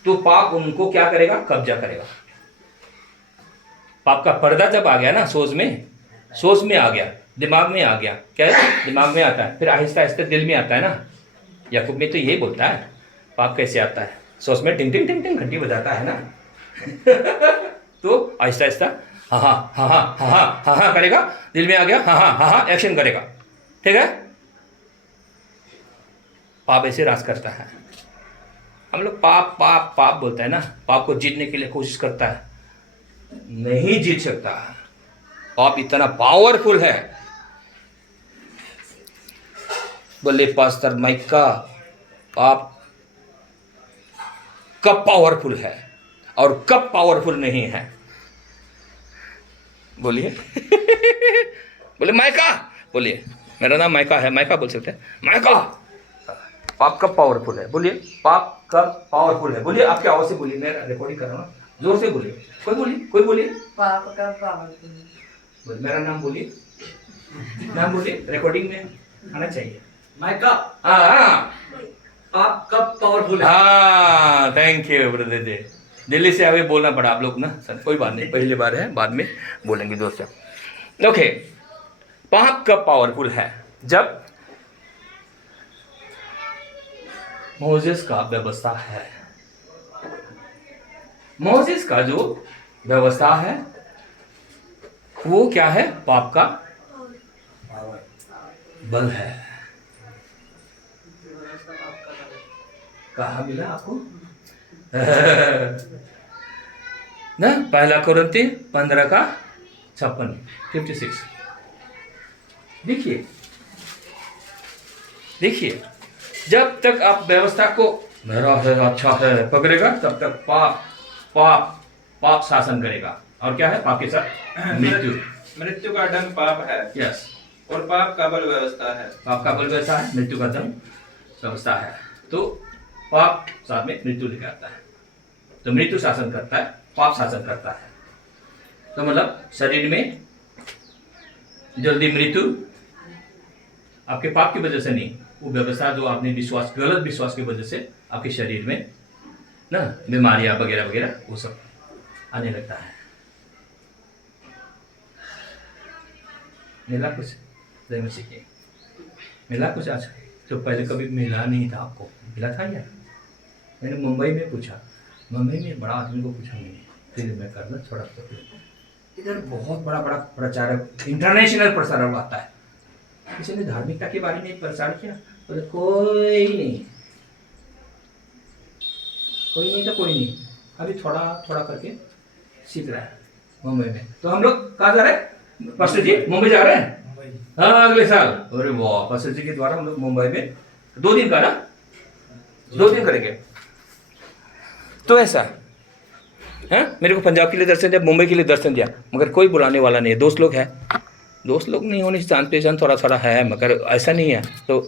तो पाप उनको क्या करेगा? कब्जा करेगा। पाप का पर्दा जब आ गया ना, सोच में आ गया, दिमाग में आ गया, क्या है? दिमाग में आता है, फिर आहिस्ता आहिस्ता दिल में आता है ना। याकूब में तो यही बोलता है, पाप कैसे आता है? सोच में टिंग टिंग टिंग टिंग घंटी बजाता है ना। तो आहिस्ता आहिस्ता हाँ हाँ हाँ हाँ हाँ हाँ हाँ हाँ करेगा, दिल में आ गया, हाँ हाँ हाँ हाँ एक्शन करेगा, ठीक है। पाप ऐसे राज करता है। हम लोग पाप पाप पाप बोलते हैं ना, पाप को जीतने के लिए कोशिश करता है, नहीं जीत सकता। पाप इतना पावरफुल है। बोले पास्टर माइका, पाप कब पावरफुल है और कब पावरफुल नहीं है? बोलिए। बोले माइका, बोलिए मेरा नाम माइका है, माइका बोल सकते हैं, माइका। पाप कब पावरफुल है? बोलिए पाप कब पावरफुल है? बोलिए, आपकी आवाज से बोलिए, मैं रिकॉर्डिंग कर रहा हूँ, जोर से बोलिए, कोई बोलिए। पाप का पावरफुल है। बोलिए मेरा नाम बोलिए, नाम बोलिए, रिकॉर्डिंग में आना चाहिए। माइका, हाँ आप कब पावरफुल है? हाँ, थैंक यू ब्रदर जी। दिल्ली से अभी बोलना पड़ा आप लोग ना सर, कोई बात नहीं, पहली बार है, बाद में बोलेंगे दोस्तों। ओके, पाप कब पावरफुल है? जब मोसेस का व्यवस्था है। मोसेस का जो व्यवस्था है वो क्या है? पाप का बल है। कहाँ मिला आपको? ना, पहला कुरिन्थी 15:56। देखिए, जब तक आप व्यवस्था को मेरा है अच्छा है पकड़ेगा, तब तक पाप शासन करेगा। और क्या है? पाप के साथ मृत्यु का दंड पाप है। यस, और पाप का बल व्यवस्था है। पाप का बल व्यवस्था है, मृत्यु का दंड व्यवस्था है। तो पाप साथ में मृत्यु लेकर आता है। तो मृत्यु शासन करता है, पाप शासन करता है। तो मतलब शरीर में जल्दी मृत्यु आपके पाप की वजह से नहीं, वो व्यवस्था जो आपने गलत विश्वास की वजह से आपके शरीर में ना बीमारियां वगैरह वगैरह वो सब आने लगता है। मिला कुछ? जय मसीह की। मिला कुछ आज? तो पहले कभी मिला नहीं था आपको, मिला था यार? मैंने मुंबई में पूछा, मुंबई में बड़ा आदमी को पूछा मैंने, फिर मैं करना छोड़ा। इधर बहुत बड़ा प्रचारक, इंटरनेशनल प्रचारक आता है। किसी ने धार्मिकता के बारे में प्रचार किया? बोले कोई नहीं तो कोई नहीं, अभी थोड़ा थोड़ा करके सीख रहा है मुंबई में। तो हम लोग कहाँ जा रहे हैं पास्टर जी? मुंबई जा रहे हैं हाँ अगले साल। अरे वाह, पास्टर जी के द्वारा हम लोग मुंबई में 2 दिन का ना, 2 दिन करेंगे। तो ऐसा है, मेरे को पंजाब के लिए दर्शन दिया, मुंबई के लिए दर्शन दिया, मगर कोई बुलाने वाला नहीं है। दोस्त लोग हैं, दोस्त लोग नहीं होने से जान पहचान थोड़ा थोड़ा है, मगर ऐसा नहीं है। तो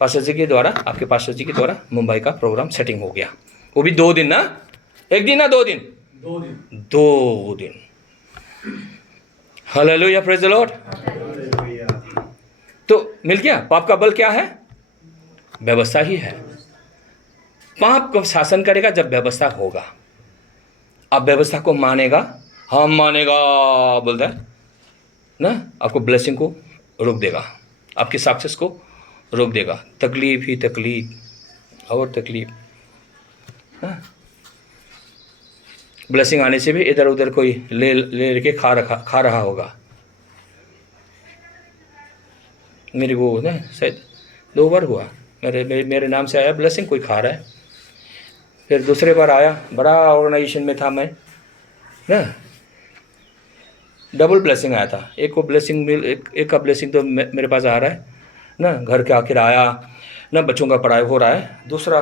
पास्टर जी के द्वारा, आपके पास्टर जी के द्वारा मुंबई का प्रोग्राम सेटिंग हो गया। वो भी 2 दिन ना, 1 दिन ना 2 दिन? 2 दिन। Hallelujah, praise the Lord. तो मिल गया। पाप का बल क्या है? व्यवस्था ही है। पाप को शासन करेगा जब व्यवस्था होगा। अब व्यवस्था को मानेगा, हम मानेगा बोलता है ना, आपको ब्लेसिंग को रोक देगा, आपके सक्सेस को रोक देगा। तकलीफ ही तकलीफ और तकलीफ। ब्लेसिंग आने से भी इधर उधर कोई ले के खा रहा होगा। मेरे को ना शायद 2 बार हुआ, मेरे नाम से आया ब्लेसिंग, कोई खा रहा है। फिर दूसरे बार आया, बड़ा ऑर्गेनाइजेशन में था मैं ना, डबल ब्लेसिंग आया था। एक को ब्लेसिंग मिल एक का ब्लेसिंग तो मेरे पास आ रहा है ना, घर के आखिर आया ना, बच्चों का पढ़ाई हो रहा है। दूसरा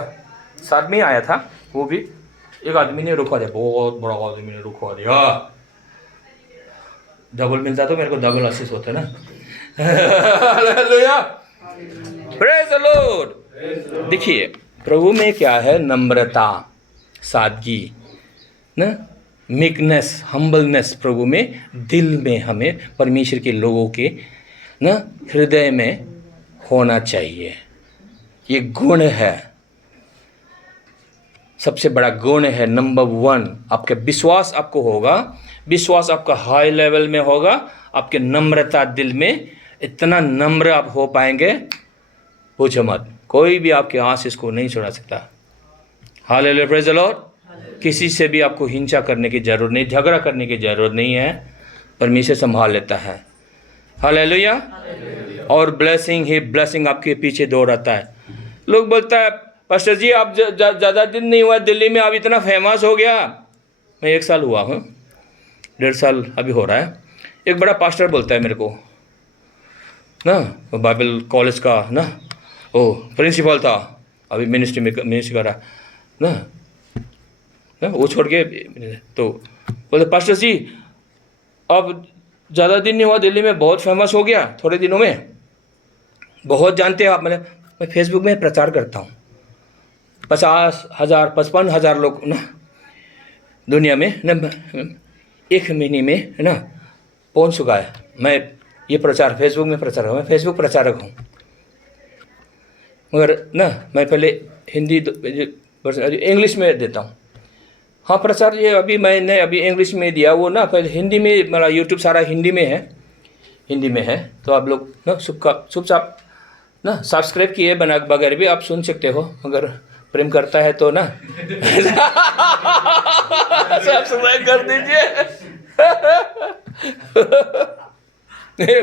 साथ में आया था, वो भी एक आदमी ने रुकवा दिया, बहुत बड़ा आदमी ने रुकवा दिया। डबल मिलता तो मेरे को डबल आशीष होता ना। Hallelujah, praise the lord. देखिए प्रभु में क्या है, नम्रता, सादगी ना, मीकनेस, हम्बलनेस प्रभु में, दिल में हमें परमेश्वर के लोगों के ना हृदय में होना चाहिए। ये गुण है, सबसे बड़ा गुण है। नंबर 1 आपके विश्वास आपको होगा, विश्वास आपका हाई लेवल में होगा, आपके नम्रता दिल में, इतना नम्र आप हो पाएंगे पूछो मत, कोई भी आपके आशीष को नहीं छुड़ा सकता। Hallelujah, praise the Lord. किसी से भी आपको हिंसा करने की जरूरत नहीं, झगड़ा करने की जरूरत नहीं है, परमेश्वर संभाल लेता है। हालेलुया। और ब्लेसिंग ही ब्लेसिंग आपके पीछे दौड़ाता है। लोग बोलता है पास्टर जी आप ज़्यादा दिन नहीं हुआ दिल्ली में, आप इतना फेमस हो गया। मैं 1 साल हुआ हूँ, 1.5 साल अभी हो रहा है। एक बड़ा पास्टर बोलता है मेरे को ना, बाइबल कॉलेज का ना, वो प्रिंसिपल था, अभी मिनिस्ट्री कर रहा ना, वो छोड़ के तो बोले पास्टर जी अब ज़्यादा दिन नहीं हुआ दिल्ली में, बहुत फेमस हो गया थोड़े दिनों में, बहुत जानते हैं आप। मैं फेसबुक में प्रचार करता हूँ, 50,000 55,000 लोग ना दुनिया में ना 1 महीने में ना पहुँच चुका है। मैं ये प्रचार फेसबुक में प्रचार मैं फेसबुक प्रचारक हूँ, मगर ना मैं पहले हिंदी इंग्लिश में देता हूँ। हाँ प्रचार ये अभी मैंने अभी इंग्लिश में दिया, वो ना पहले हिंदी में, मेरा यूट्यूब सारा हिंदी में है। तो आप लोग ना चुपचाप ना सब्सक्राइब किए बना बगैर भी आप सुन सकते हो, अगर प्रेम करता है तो ना सब्सक्राइब कर दीजिए।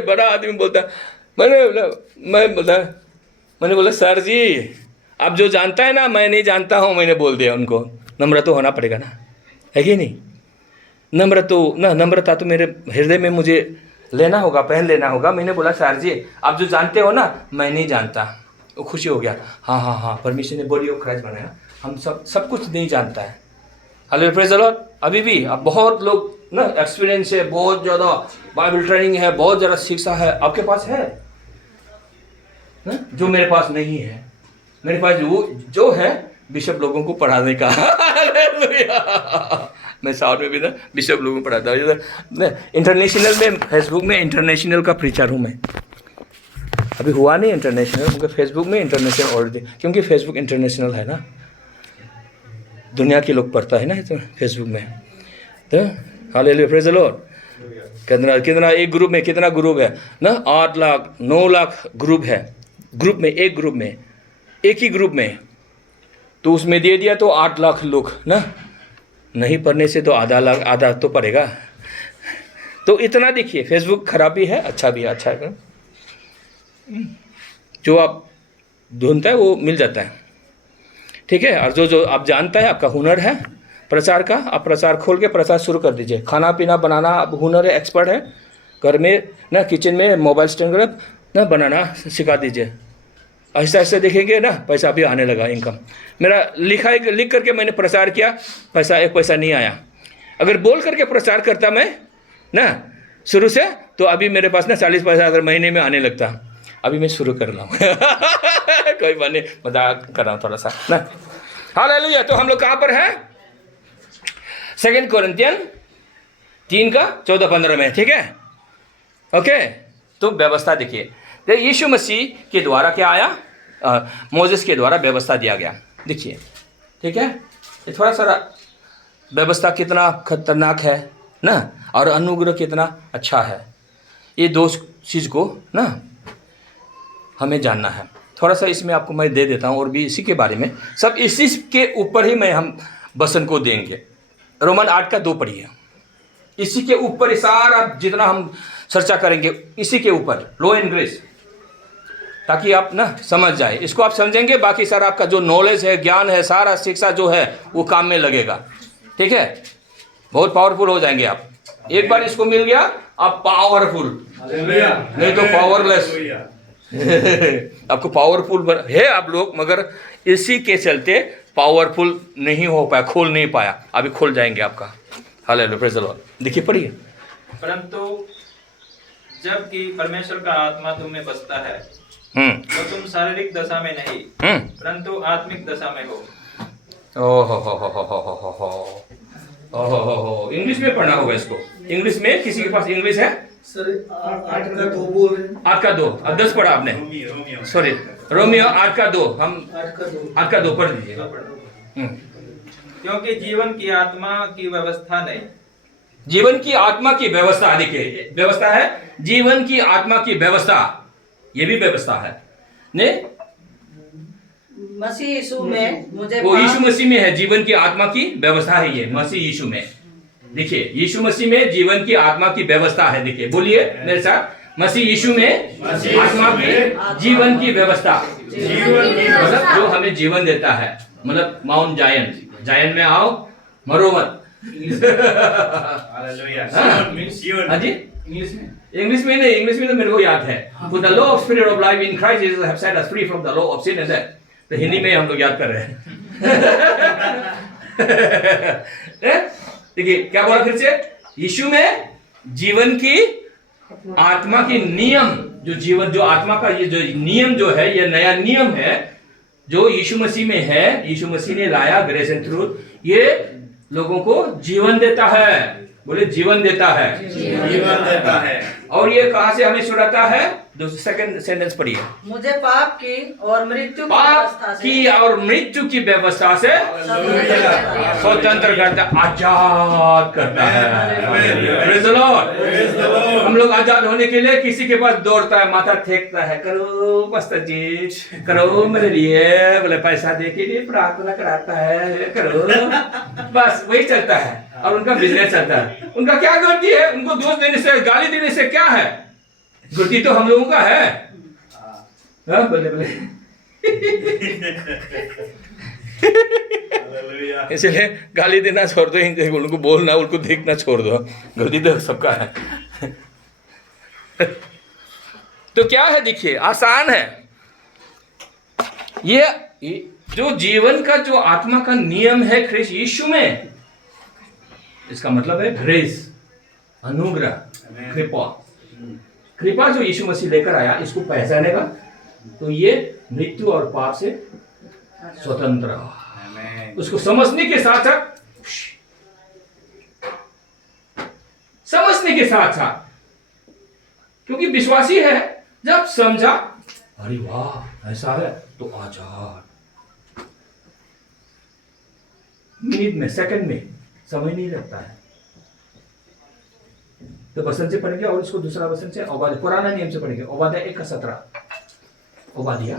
बड़ा आदमी बोलता, मैंने बोला सर जी आप जो जानता है ना मैं नहीं जानता हूँ, मैंने बोल दिया उनको। नम्र तो होना पड़ेगा ना, है कि नहीं? नम्रता तो मेरे हृदय में मुझे लेना होगा, पहन लेना होगा। मैंने बोला सर जी आप जो जानते हो ना मैं नहीं जानता। वो खुशी हो गया, हाँ परमेश्वर ने बॉडी ऑफ क्राइस्ट बनाया, हम सब कुछ नहीं जानता है। Hallelujah, praise the Lord. अभी भी अब बहुत लोग ना एक्सपीरियंस है, बहुत ज़्यादा बाइबल ट्रेनिंग है, बहुत ज़्यादा शिक्षा है, आपके पास है ना, जो मेरे पास नहीं है। मेरे पास वो जो है बिशप लोगों को पढ़ाने का। मैं साउथ में भी ना बिशप लोगों को पढ़ाता हूँ। इंटरनेशनल में फेसबुक में इंटरनेशनल का प्रीचर हूँ मैं। अभी हुआ नहीं इंटरनेशनल, मगर फेसबुक में इंटरनेशनल ऑलरेडी, क्योंकि फेसबुक इंटरनेशनल है ना, दुनिया के लोग पढ़ता है ना तो फेसबुक में। तो हालेलुया, प्रेज द लॉर्ड। कितना एक ग्रुप में कितना ग्रुप है ना, 8 लाख 9 लाख ग्रुप है, ग्रुप में एक ही ग्रुप में। तो उसमें दे दिया तो 8 लाख लोग ना, नहीं पढ़ने से तो आधा तो पड़ेगा। तो इतना देखिए, फेसबुक खराब भी है, अच्छा भी है। अच्छा है, जो आप ढूंढता है वो मिल जाता है, ठीक है। और जो आप जानता है, आपका हुनर है प्रचार का, आप प्रचार खोल के प्रचार शुरू कर दीजिए। खाना पीना बनाना आप हुनर है, एक्सपर्ट है, घर में ना किचन में मोबाइल स्टैंड ना बनाना सिखा दीजिए। ऐसा ऐसे देखेंगे ना पैसा भी आने लगा, इनकम। मेरा लिख करके मैंने प्रचार किया, एक पैसा नहीं आया। अगर बोल करके प्रचार करता मैं ना शुरू से, तो अभी मेरे पास ना 40 पैसा अगर महीने में आने लगता। अभी मैं शुरू कर रहा हूँ कोई बात नहीं, मजाक कर रहा हूँ थोड़ा सा ना। हालेलुया। तो हम लोग कहाँ पर हैं? 2 कोरिन्थियन 3:14-15 में, ठीक है, ओके। तो व्यवस्था देखिए, तो यीशु मसीह के द्वारा क्या आया, मोसेस के द्वारा व्यवस्था दिया गया। देखिए, ठीक है, ये थोड़ा सा व्यवस्था कितना खतरनाक है ना, और अनुग्रह कितना अच्छा है। ये 2 चीज़ को ना हमें जानना है। थोड़ा सा इसमें आपको मैं दे देता हूँ, और भी इसी के बारे में, सब इसी के ऊपर ही हम वचन को देंगे। रोमन 8:2 पढ़िए। इसी के ऊपर ही सारा जितना हम चर्चा करेंगे, इसी के ऊपर लॉ एंड ग्रेस, ताकि आप ना समझ जाए। इसको आप समझेंगे, बाकी सारा आपका जो नॉलेज है, ज्ञान है, सारा शिक्षा जो है वो काम में लगेगा, ठीक है। बहुत पावरफुल हो जाएंगे आप एक बार इसको मिल गया आप पावरफुल, नहीं तो पावरलेस। आपको पावरफुल है आप लोग, मगर इसी के चलते पावरफुल नहीं हो पाया, खोल नहीं पाया। अभी खोल जाएंगे आपका। Hallelujah, praise the lord. देखिए पढ़िए। परंतु जबकि परमेश्वर का आत्मा तुम में बसता है तो तुम शारीरिक दशा में नहीं परंतु आत्मिक दशा में हो। ओहो, इंग्लिश में पढ़ना होगा इसको। इंग्लिश में किसी के पास इंग्लिश है? सर 8 का 2 बोल रहे हैं। 8 का 2, अब 10 पढ़ा आपने। सॉरी, रोमियो 8 का 2, हम 8 का 2 पढ़ दीजिए। क्योंकि जीवन की आत्मा की व्यवस्था नहीं। जीवन की आत्मा की व्यवस्था, देखिए व्यवस्था है, जीवन की आत्मा की व्यवस्था, ये भी व्यवस्था है ने मसीह यीशु में मुझे वो यीशु मसीह में है, जीवन की आत्मा की व्यवस्था है ये मसीह यीशु में। देखिए यीशु मसीह में जीवन की आत्मा की व्यवस्था है। देखिए बोलिए मेरे साथ, मसीह यीशु में आत्मा की जीवन की व्यवस्था, मतलब जो हमें जीवन देता है, मतलब माउंट जायन, जायन में आओ मरो मत। हाँ जी, इंग्लिश में नहीं, इंग्लिश में तो मेरे को याद है। For the law of spirit of life in Christ Jesus have set us free from the law of sin and death। तो हिंदी में हम लोग याद कर रहे हैं। देखिए क्या बोला फिर से, यीशु में जीवन की आत्मा की नियम, जो जीवन, जो आत्मा का ये जो नियम जो है, ये नया नियम है जो यीशु मसीह में है, यीशु मसीह ने लाया ग्रेस एंड ट्रूथ, ये लोगों को जीवन देता है। बोले जीवन देता है, जीवन देता है। और ये कहां से हमें छुड़ाता है? सेकंड सेंटेंस पढ़िए। मुझे पाप की और मृत्यु की पाप व्यवस्था से की और मृत्यु की व्यवस्था से स्वतंत्र करता, आजाद करता है। Praise the Lord। हम लोग आजाद होने के लिए किसी के पास दौड़ता है, माथा फेंकता है, करो पास्टर जी, करो मेरे लिए, बोले पैसा दे के लिए प्रार्थना कराता है, करो, बस वही चलता है। और उनका बिजनेस चलता है। उनका क्या गलती है? उनको दोष देने से, गाली देने से क्या है? गलती तो हम लोगों का है। हाँ, बोले बोले इसलिए गाली देना छोड़ दो, उनको बोलना, उनको देखना छोड़ दो, गलती तो सबका है। तो क्या है, देखिए आसान है ये जो जीवन का जो आत्मा का नियम है ख्रिस्त यीशु में, इसका मतलब है ग्रेस, अनुग्रह, कृपा। कृपा जो यीशु मसीह लेकर आया, इसको पहचानेगा तो ये मृत्यु और पाप से स्वतंत्र, उसको समझने के साथ साथ क्योंकि विश्वासी है, जब समझा अरे वाह ऐसा है तो आजाद, मिनट में, सेकंड में, समय नहीं लगता है। तो वचन से पढ़ेंगे और इसको दूसरा वचन से, पुराना नियम से पढ़ेंगे। ओबादिया 1:17, ओबादिया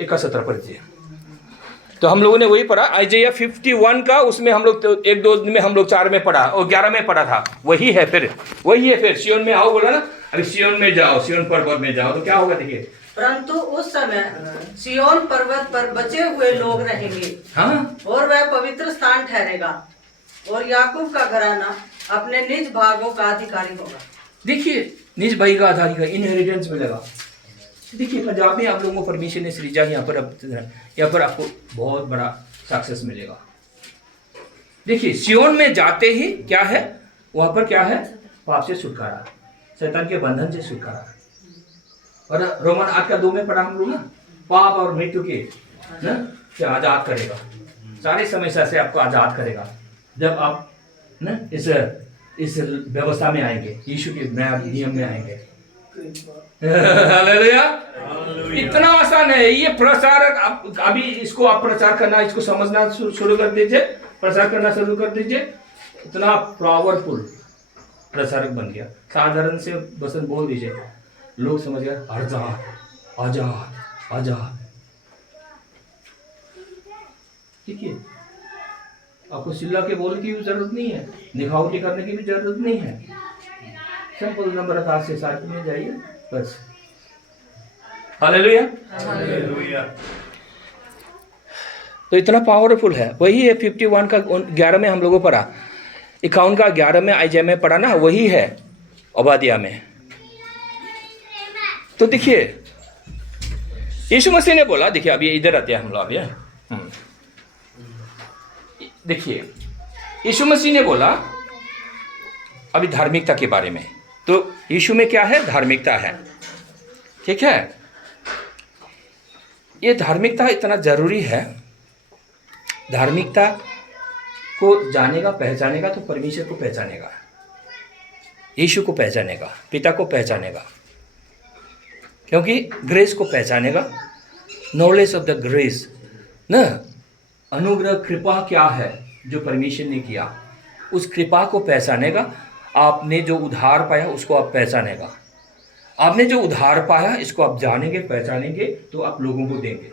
1:17 पढ़िए। तो हम लोगों ने वही पढ़ा, आइजाया 51 का, उसमें हम लोग तो 1-2 दिन में हम लोग 4 में पढ़ा और 11 में पढ़ा था। वही है फिर सियोन में आओ बोला ना, अभी सियोन में जाओ, सियोन पर्वत में जाओ, तो क्या होगा देखिए। परंतु उस समय सियोन पर्वत पर बचे हुए लोग रहेंगे, हाँ, और वह पवित्र स्थान ठहरेगा, और याकूब का घराना अपने निज भागों का अधिकारी होगा। देखिए निज भाई का अधिकारी, इनहेरिटेंस मिलेगा। देखिए पंजाब में आप लोगों को परमिशन ने सृजा, यहाँ पर आपको बहुत बड़ा सक्सेस मिलेगा। देखिए सियोन में जाते ही क्या है, वहां पर क्या है, पाप से छुटकारा, शैतान के बंधन से छुटकारा। और रोमन 8:2 में पढ़ा हम लोग ना, पाप और मृत्यु के से आजाद करेगा, सारी समस्या से आपको आजाद करेगा, जब आप ना इस व्यवस्था में आएंगे, यीशु के नया नियम में आएंगे। हालेलुया। इतना आसान है ये प्रचारक। अभी इसको आप प्रचार करना, इसको समझना शुरू कर दीजिए, प्रचार करना शुरू कर दीजिए, इतना पावरफुल प्रचारक बन गया। साधारण से वचन बोल दीजिए, लोग समझ गए, आजाद आजाद आजाद। ठीक है, आपको चिल्ला के बोलने की भी जरूरत नहीं है, दिखावटी करने की भी जरूरत नहीं है। सिंपल नंबर हाथ से साथ में जाइए बस। हालेलुया। तो इतना पावरफुल है। वही है 51 का 11 में हम लोगों पढ़ा, 51 का 11 में आइजाया में पढ़ा ना, वही है ओबादिया में। तो देखिए यीशु मसीह ने बोला, देखिए अभी इधर आते हैं हम लोग अभी। देखिए यीशु मसीह ने बोला अभी धार्मिकता के बारे में। तो यीशु में क्या है? धार्मिकता है, ठीक है। ये धार्मिकता इतना जरूरी है। धार्मिकता को जानेगा, पहचानेगा तो परमेश्वर को पहचानेगा, यीशु को पहचानेगा, पिता को पहचानेगा, क्योंकि ग्रेस को पहचानेगा। नॉलेज ऑफ द ग्रेस ना, अनुग्रह कृपा क्या है जो परमेश्वर ने किया, उस कृपा को पहचानेगा। आपने जो उद्धार पाया उसको आप पहचानेगा। आपने जो उद्धार पाया इसको आप जानेंगे, पहचानेंगे, तो आप लोगों को देंगे,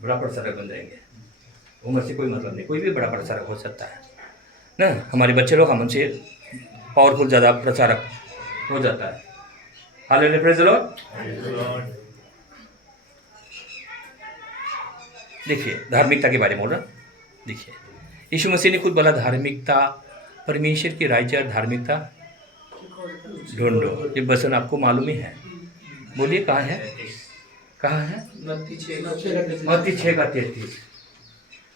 बड़ा प्रचारक बन जाएंगे। उम्र से कोई मतलब नहीं, कोई भी बड़ा प्रचारक हो सकता है ना। हमारे बच्चे लोग हमसे पावरफुल ज़्यादा प्रचारक हो जाता है। Hallelujah, praise the lord. देखिए धार्मिकता के बारे में बोल रहा। देखिए यीशु मसीह ने खुद बोला, धार्मिकता, परमेश्वर की राज्य और धार्मिकता ढूंढो। ये वचन आपको मालूम ही है, बोलिए कहाँ है? कहाँ है? मत्ती 6:33।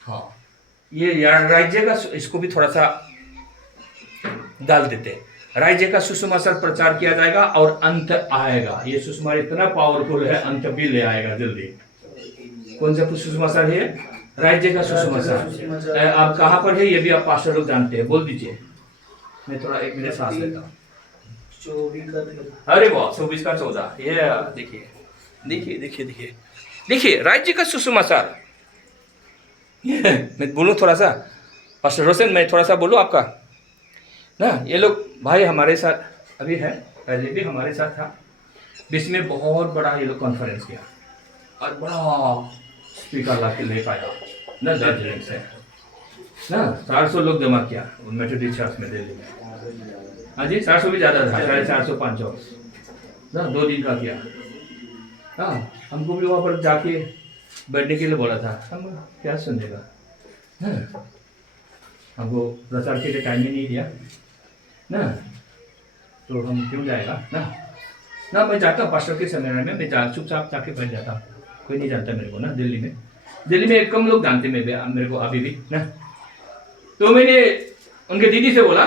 हाँ, ये राज्य का, इसको भी थोड़ा सा डाल देते। राज्य का सुसमाचार प्रचार किया जाएगा और अंत आएगा। ये सुसमाचार इतना पावरफुल है, अंत भी ले आएगा जल्दी। कौन सा सुसमाचार है? राज्य का सुसमाचार। आप कहाँ पर है ये भी आप पास्टर लोग जानते हैं, बोल दीजिए। मैं थोड़ा 1 मिनट सांस लेता हूँ। 24 अरे वाह, 24 का 14। ये देखिए देखिए देखिए देखिए देखिए राज्य का सुसमाचार। मैं बोलूँ थोड़ा सा, पास्टर रोशन मैं थोड़ा सा बोलूँ आपका ना। ये लोग भाई हमारे साथ अभी है, पहले भी हमारे साथ था। बीच में बहुत बड़ा ये लोग कॉन्फ्रेंस किया और बड़ा स्पीकर ला के ले पाया ना, दार्जिलिंग से ना 400 लोग जमा किया मेथोडिस्ट चर्च में दिल्ली में। हाँ जी, 400 भी ज़्यादा था, 450 500 ना, 2 दिन का किया। हाँ, हमको भी वहाँ पर जाके बैठने के लिए बोला था, हम क्या सुनेगा। हाँ, हमको प्रचार के लिए टाइम ही नहीं दिया ना, तो हम क्यों जाएगा ना। मैं जाता हूँ पास्टर के समय में, मैं चुपचाप जाके बैठ जाता हूँ, कोई नहीं जानता मेरे को ना। दिल्ली में कम लोग जानते मेरे को अभी भी ना। तो मैंने उनके दीदी से बोला,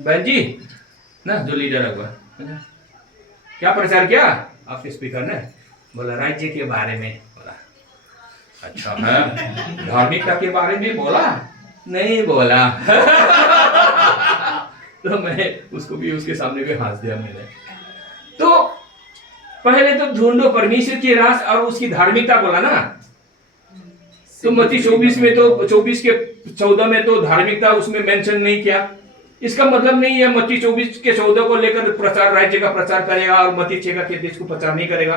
बहन जी ना, जो लीडर है हुआ, क्या प्रचार किया आपके स्पीकर ने? बोला राज्य के बारे में। बोला अच्छा है, धार्मिकता के बारे में बोला? नहीं बोला। तो मैं उसको भी उसके सामने भी हंस दिया मैंने। तो पहले तो ढूंढो परमेश्वर की रास और उसकी धार्मिकता बोला ना। तो मत्ती 24 में तो 24 के 14 में तो धार्मिकता उसमें मेंशन नहीं किया। इसका मतलब नहीं है मत्ती 24 के 14 को लेकर प्रचार, राज्य का प्रचार करेगा और मत्ती 6 का 33 को प्रचार नहीं करेगा।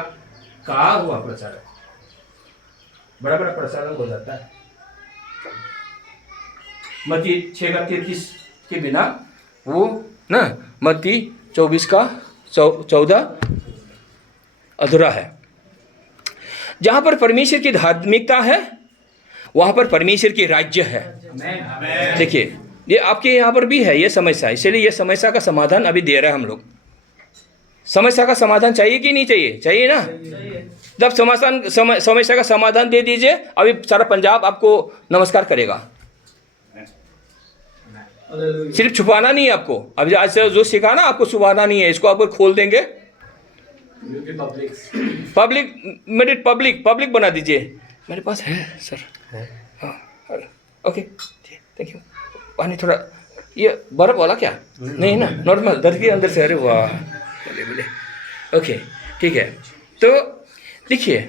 कहाँ हुआ प्रचार? बड़ा बड़ा प्रचार हो जाता है। मत्ती 6 का 33 के बिना वो ना मत्ती 24 का 14 अधूरा है। जहां पर परमेश्वर की धार्मिकता है वहां पर परमेश्वर की राज्य है। देखिए ये आपके यहाँ पर भी है ये समस्या, इसलिए ये समस्या का समाधान अभी दे रहे हैं हम लोग। समस्या का समाधान चाहिए कि नहीं चाहिए? चाहिए ना। जब समस्या का समाधान दे दीजिए, अभी सारा पंजाब आपको नमस्कार करेगा। सिर्फ छुपाना नहीं है आपको, अभी आज से जो सीखा ना आपको छुपाना नहीं है, इसको आपको खोल देंगे। पब्लिक बना दीजिए। मेरे पास है सर। हाँ ओके थैंक यू। पानी थोड़ा, ये बर्फ वाला क्या? नहीं ना, नॉर्मल दर्द के अंदर से। अरे वाह, बोले ओके ठीक है। तो देखिए,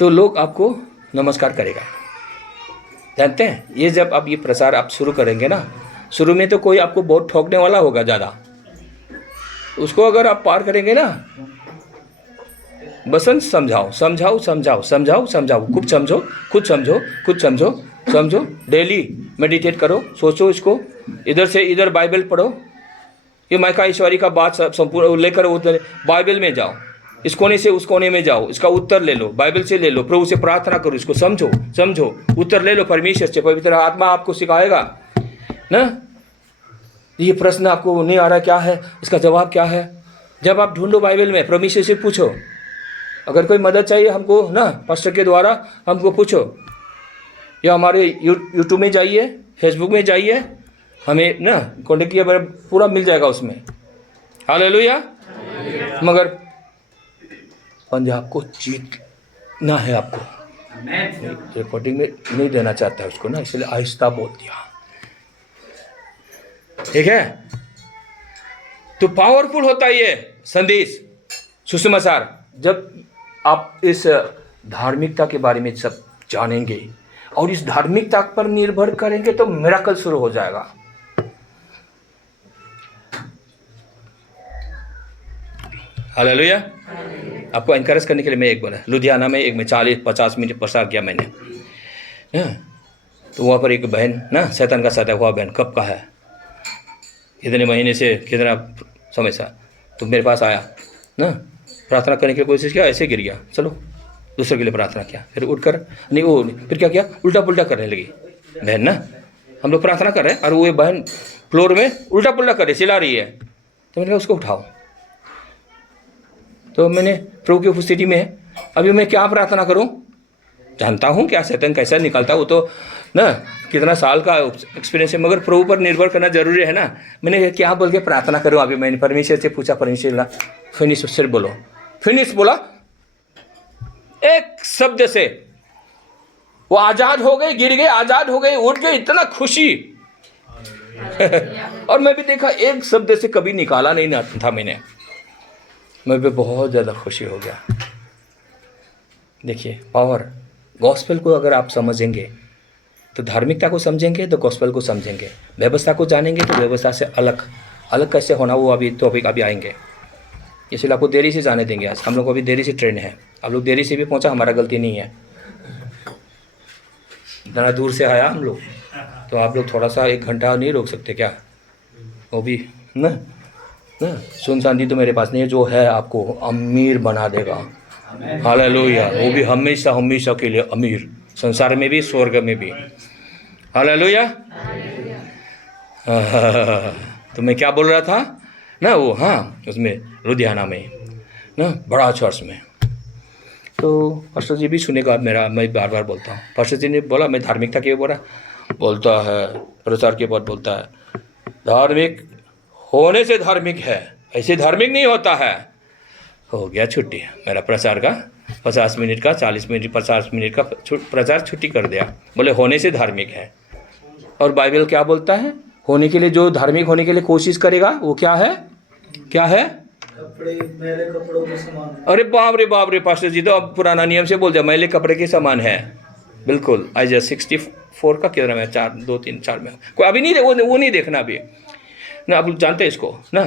तो लोग आपको नमस्कार करेगा, जानते हैं। ये जब आप ये प्रसार आप शुरू करेंगे ना, शुरू में तो कोई आपको बहुत ठोकने वाला होगा ज़्यादा, उसको अगर आप पार करेंगे ना, बसन समझाओ समझाओ समझाओ समझाओ समझाओ, खूब समझो, खुद समझो, खुद समझो, समझो। डेली मेडिटेट करो, सोचो इसको, इधर से इधर बाइबल पढ़ो। ये माइका ईश्वरी का बात संपूर्ण लेकर उधर बाइबल में जाओ, इस कोने से उस कोने में जाओ, इसका उत्तर ले लो, बाइबल से ले लो, प्रभु से प्रार्थना करो, इसको समझो समझो, उत्तर ले लो परमेश्वर से, पवित्र आत्मा आपको सिखाएगा ना। ये प्रश्न आपको नहीं आ रहा क्या है, इसका जवाब क्या है, जब आप ढूंढो बाइबल में, परमेश्वर से पूछो। अगर कोई मदद चाहिए हमको ना, पास्टर के द्वारा हमको पूछो, या हमारे यूट्यूब में जाइए, फेसबुक में जाइए, हमें ना कॉन्टेक्ट किया, पूरा मिल जाएगा उसमें। हालेलुया। मगर पंजाब को जीतना है आपको, रिकॉर्डिंग में नहीं देना चाहता है उसको ना, इसलिए आहिस्ता बोल दिया, ठीक है। तो पावरफुल होता है ये संदेश, सुसमाचार। जब आप इस धार्मिकता के बारे में सब जानेंगे और इस धार्मिकता पर निर्भर करेंगे तो मिराकल शुरू हो जाएगा। हालेलुया। आपको एनकरेज करने के लिए मैं एक बोला, लुधियाना में एक में 40-50 मिनट प्रसार किया मैंने, तो वहाँ पर एक बहन ना, शैतान का सता हुआ बहन, कब का है, इतने महीने से कितना समय से, तो मेरे पास आया ना, प्रार्थना करने की कोशिश किया, ऐसे गिर गया, चलो दूसरे के लिए प्रार्थना किया, फिर उठकर नहीं वो फिर क्या किया, उल्टा पुल्टा करने लगी बहन ना। हम लोग प्रार्थना कर रहे हैं और वो बहन फ्लोर में उल्टा पुल्टा कर रही, चिल्ला रही है। तो मैंने कहा उसको उठाओ, तो मैंने प्रभु की उपस्थिति में है, अभी मैं क्या प्रार्थना करूं, जानता हूं क्या शैतान कैसा निकलता, वो तो ना कितना साल का एक्सपीरियंस है, मगर प्रभु पर निर्भर करना जरूरी है ना। मैंने क्या बोल के प्रार्थना करूं, अभी मैंने परमेश्वर से पूछा, परमेश्वर फिनिश सिर बोलो, फिनिश बोला, एक शब्द से वो आजाद हो गए, गिर गए, आजाद हो गए, उठ गए, इतना खुशी और मैं भी देखा एक शब्द से कभी निकाला नहीं था मैंने, मैं भी बहुत ज़्यादा खुशी हो गया। देखिए पावर, गॉस्पेल को अगर आप समझेंगे तो धार्मिकता को समझेंगे तो गॉस्पेल को समझेंगे, व्यवस्था को जानेंगे तो व्यवस्था से अलग अलग कैसे होना, वो अभी आएंगे। इसलिए आपको देरी से जाने देंगे। आज हम लोग को अभी देरी से ट्रेन है, आप लोग देरी से भी पहुंचा, हमारा गलती नहीं है, इतना दूर से आया हम लोग, तो आप लोग थोड़ा सा 1 घंटा नहीं रोक सकते क्या, वो भी ना सुनसान तो मेरे पास नहीं है, जो है आपको अमीर बना देगा। हालेलुया। वो भी हमेशा हमेशा के लिए अमीर, संसार में भी स्वर्ग में भी। हालेलुया। तो मैं क्या बोल रहा था ना, वो हाँ उसमें लुधियाना में ना बड़ा चर्च में, तो पास्टर जी भी सुनेगा मेरा, मैं बार बार बोलता हूँ। पास्टर जी ने बोला मैं धार्मिकता के ऊपर बोलता है, प्रचार के ऊपर बोलता है, धार्मिक होने से धार्मिक है, ऐसे धार्मिक नहीं होता है। हो गया छुट्टी मेरा प्रचार का, 50 मिनट का 40 मिनट 50 मिनट का प्रचार छुट्टी कर दिया, बोले होने से धार्मिक है। और बाइबल क्या बोलता है, होने के लिए जो धार्मिक होने के लिए कोशिश करेगा वो क्या है, क्या है, कपड़े मैले कपड़ों के समान। अरे बाप रे पास्टर जी, तो अब पुराना नियम से बोल दिया, मैले कपड़े के समान है। बिल्कुल आइजा 64 का कितना में 4 2 3 4 में, कोई अभी नहीं वो नहीं देखना अभी ना, आप जानते हैं इसको ना।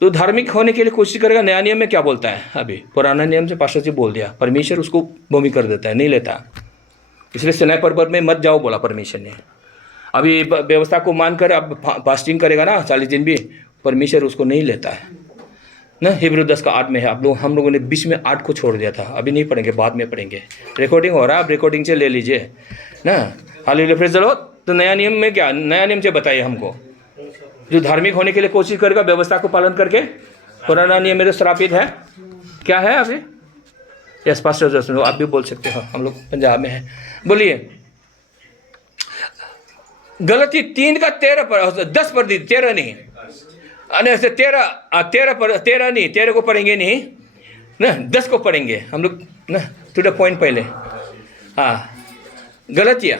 तो धार्मिक होने के लिए कोशिश करेगा। नया नियम में क्या बोलता है, अभी पुराना नियम से पास्टर जी बोल दिया, परमेश्वर उसको भूमि कर देता है, नहीं लेता। इसलिए सिनाई पर्वत में मत जाओ बोला परमेश्वर ने। अभी व्यवस्था को मानकर अब फास्टिंग करेगा ना 40 दिन भी, परमेश्वर उसको नहीं लेता है ना। हिब्रू 10 का 8 में है। हम लोगों ने बीच में 8 को छोड़ दिया था, अभी नहीं पढ़ेंगे, बाद में पढ़ेंगे। रिकॉर्डिंग हो रहा है, आप रिकॉर्डिंग से ले लीजिए ना। Hallelujah praise the Lord. तो नया नियम में क्या, नया नियम से बताइए हमको, जो धार्मिक होने के लिए कोशिश करेगा व्यवस्था को पालन करके, पुराना नियम में तो श्रापित है। क्या है अभी, यस पास्टर सुनो, आप भी बोल सकते हो, हम लोग पंजाब में हैं, बोलिए। गलती 3 का 13 पर 10 पर दी, 13 नहीं, ऐसे 13 नहीं, 13 को पढ़ेंगे नहीं ना, 10 को पढ़ेंगे हम लोग ना, टू द पॉइंट पहले। हाँ गलतियाँ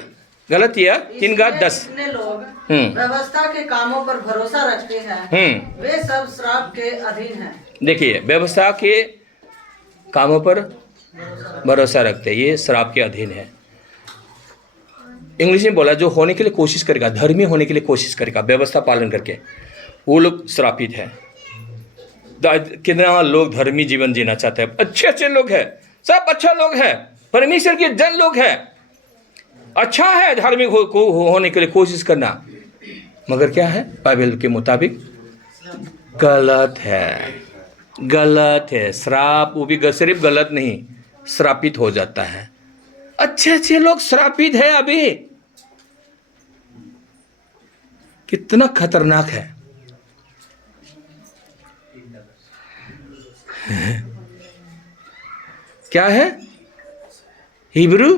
3 का 10। जितने लोग व्यवस्था के कामों पर भरोसा रखते हैं वे सब श्राप के अधीन हैं। देखिए व्यवस्था के कामों पर भरोसा रखते हैं, ये श्राप के अधीन है। इंग्लिश में बोला जो होने के लिए कोशिश करेगा, धर्मी होने के लिए कोशिश करेगा व्यवस्था पालन करके, वो लोग श्रापित है। कितना लोग धर्मी जीवन जीना चाहते हैं, अच्छे लोग हैं, सब अच्छा लोग हैं, परमेश्वर के जन लोग हैं, अच्छा है धार्मिक होने के लिए कोशिश करना, मगर क्या है बाइबल के मुताबिक गलत है। गलत है। श्राप वो भी सिर्फ गलत नहीं, श्रापित हो जाता है। अच्छे अच्छे लोग श्रापित है अभी, कितना खतरनाक है। क्या है? हिब्रू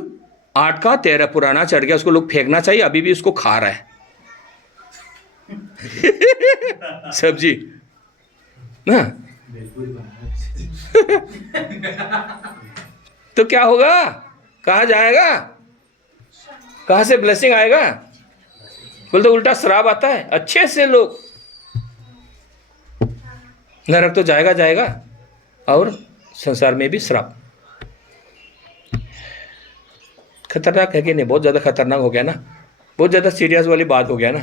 8 का 13 पुराना चढ़ गया, उसको लोग फेंकना चाहिए, अभी भी उसको खा रहा है सब्जी ना। तो क्या होगा? कहाँ जाएगा? कहाँ से ब्लेसिंग आएगा? बोल तो उल्टा श्राप आता है। अच्छे से लोग नरक तो जाएगा जाएगा, और संसार में भी श्राप। खतरनाक है कि नहीं? बहुत ज़्यादा खतरनाक हो गया ना, बहुत ज़्यादा सीरियस वाली बात हो गया ना।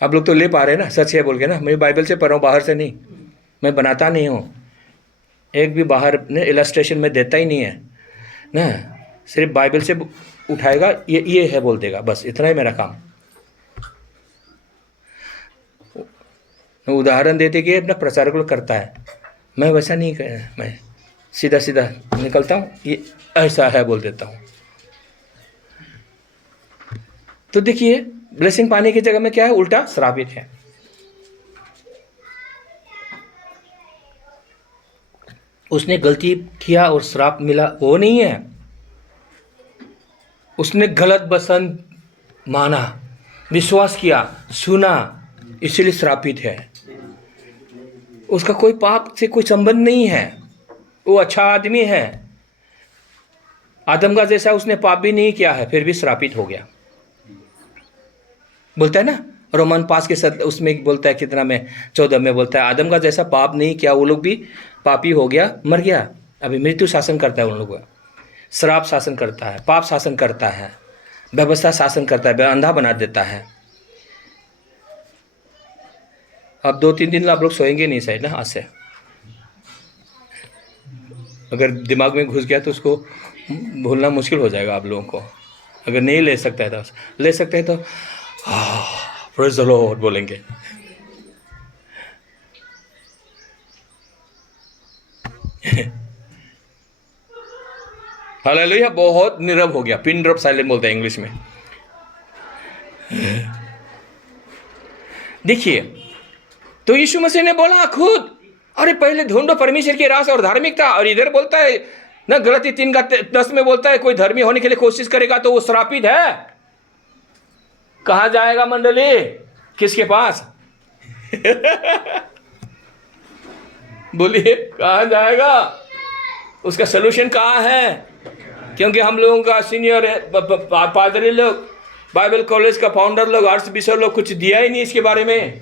आप लोग तो ले पा रहे हैं ना, सच है बोल के ना। मैं बाइबल से पढ़ रहा हूँ, बाहर से नहीं, मैं बनाता नहीं हूँ। एक भी बाहर ने इलस्ट्रेशन में देता ही नहीं है ना, सिर्फ बाइबल से उठाएगा, ये है बोल देगा, बस इतना ही मेरा काम। उदाहरण देते कि अपना प्रचारक लोग करता है, मैं वैसा नहीं कर, मैं सीधा सीधा निकलता हूँ, ये ऐसा है बोल देता हूँ। तो देखिए, ब्लेसिंग पाने की जगह में क्या है? उल्टा श्रापित है। उसने गलती किया और श्राप मिला, वो नहीं है। उसने गलत वचन माना, विश्वास किया, सुना, इसलिए श्रापित है। उसका कोई पाप से कोई संबंध नहीं है, वो अच्छा आदमी है। आदम का जैसा उसने पाप भी नहीं किया है, फिर भी श्रापित हो गया। बोलता है ना रोमन 5 के उसमें बोलता है, कितना में 14 में बोलता है, आदम का जैसा पाप नहीं किया, वो लोग भी पापी हो गया, मर गया। अभी मृत्यु शासन करता है उन लोगों का, श्राप शासन करता है, पाप शासन करता है, व्यवस्था शासन करता है, अंधा बना देता है। अब 2-3 दिन आप लोग सोएंगे नहीं शायद ना आज से। अगर दिमाग में घुस गया तो उसको भूलना मुश्किल हो जाएगा आप लोगों को। अगर नहीं ले सकता है तो ले सकते हैं तो प्रेज़ द लॉर्ड बोलेंगे। हालेलुया। बहुत नीरव हो गया, पिन ड्रॉप साइलेंट बोलते हैं इंग्लिश में। देखिए, तो यीशु मसीह ने बोला खुद, अरे पहले ढूंढो परमेश्वर की रास और धार्मिकता, और इधर बोलता है ना, गलती 3:10 में बोलता है, कोई धर्मी होने के लिए कोशिश करेगा तो वो श्रापित है। कहाँ जाएगा मंडली? किसके पास? बोलिए, कहाँ जाएगा? उसका सलूशन कहाँ है? क्योंकि हम लोगों का सीनियर पादरी लोग, बाइबल कॉलेज का फाउंडर लोग, आर्च बिशप लोग कुछ दिया ही नहीं इसके बारे में।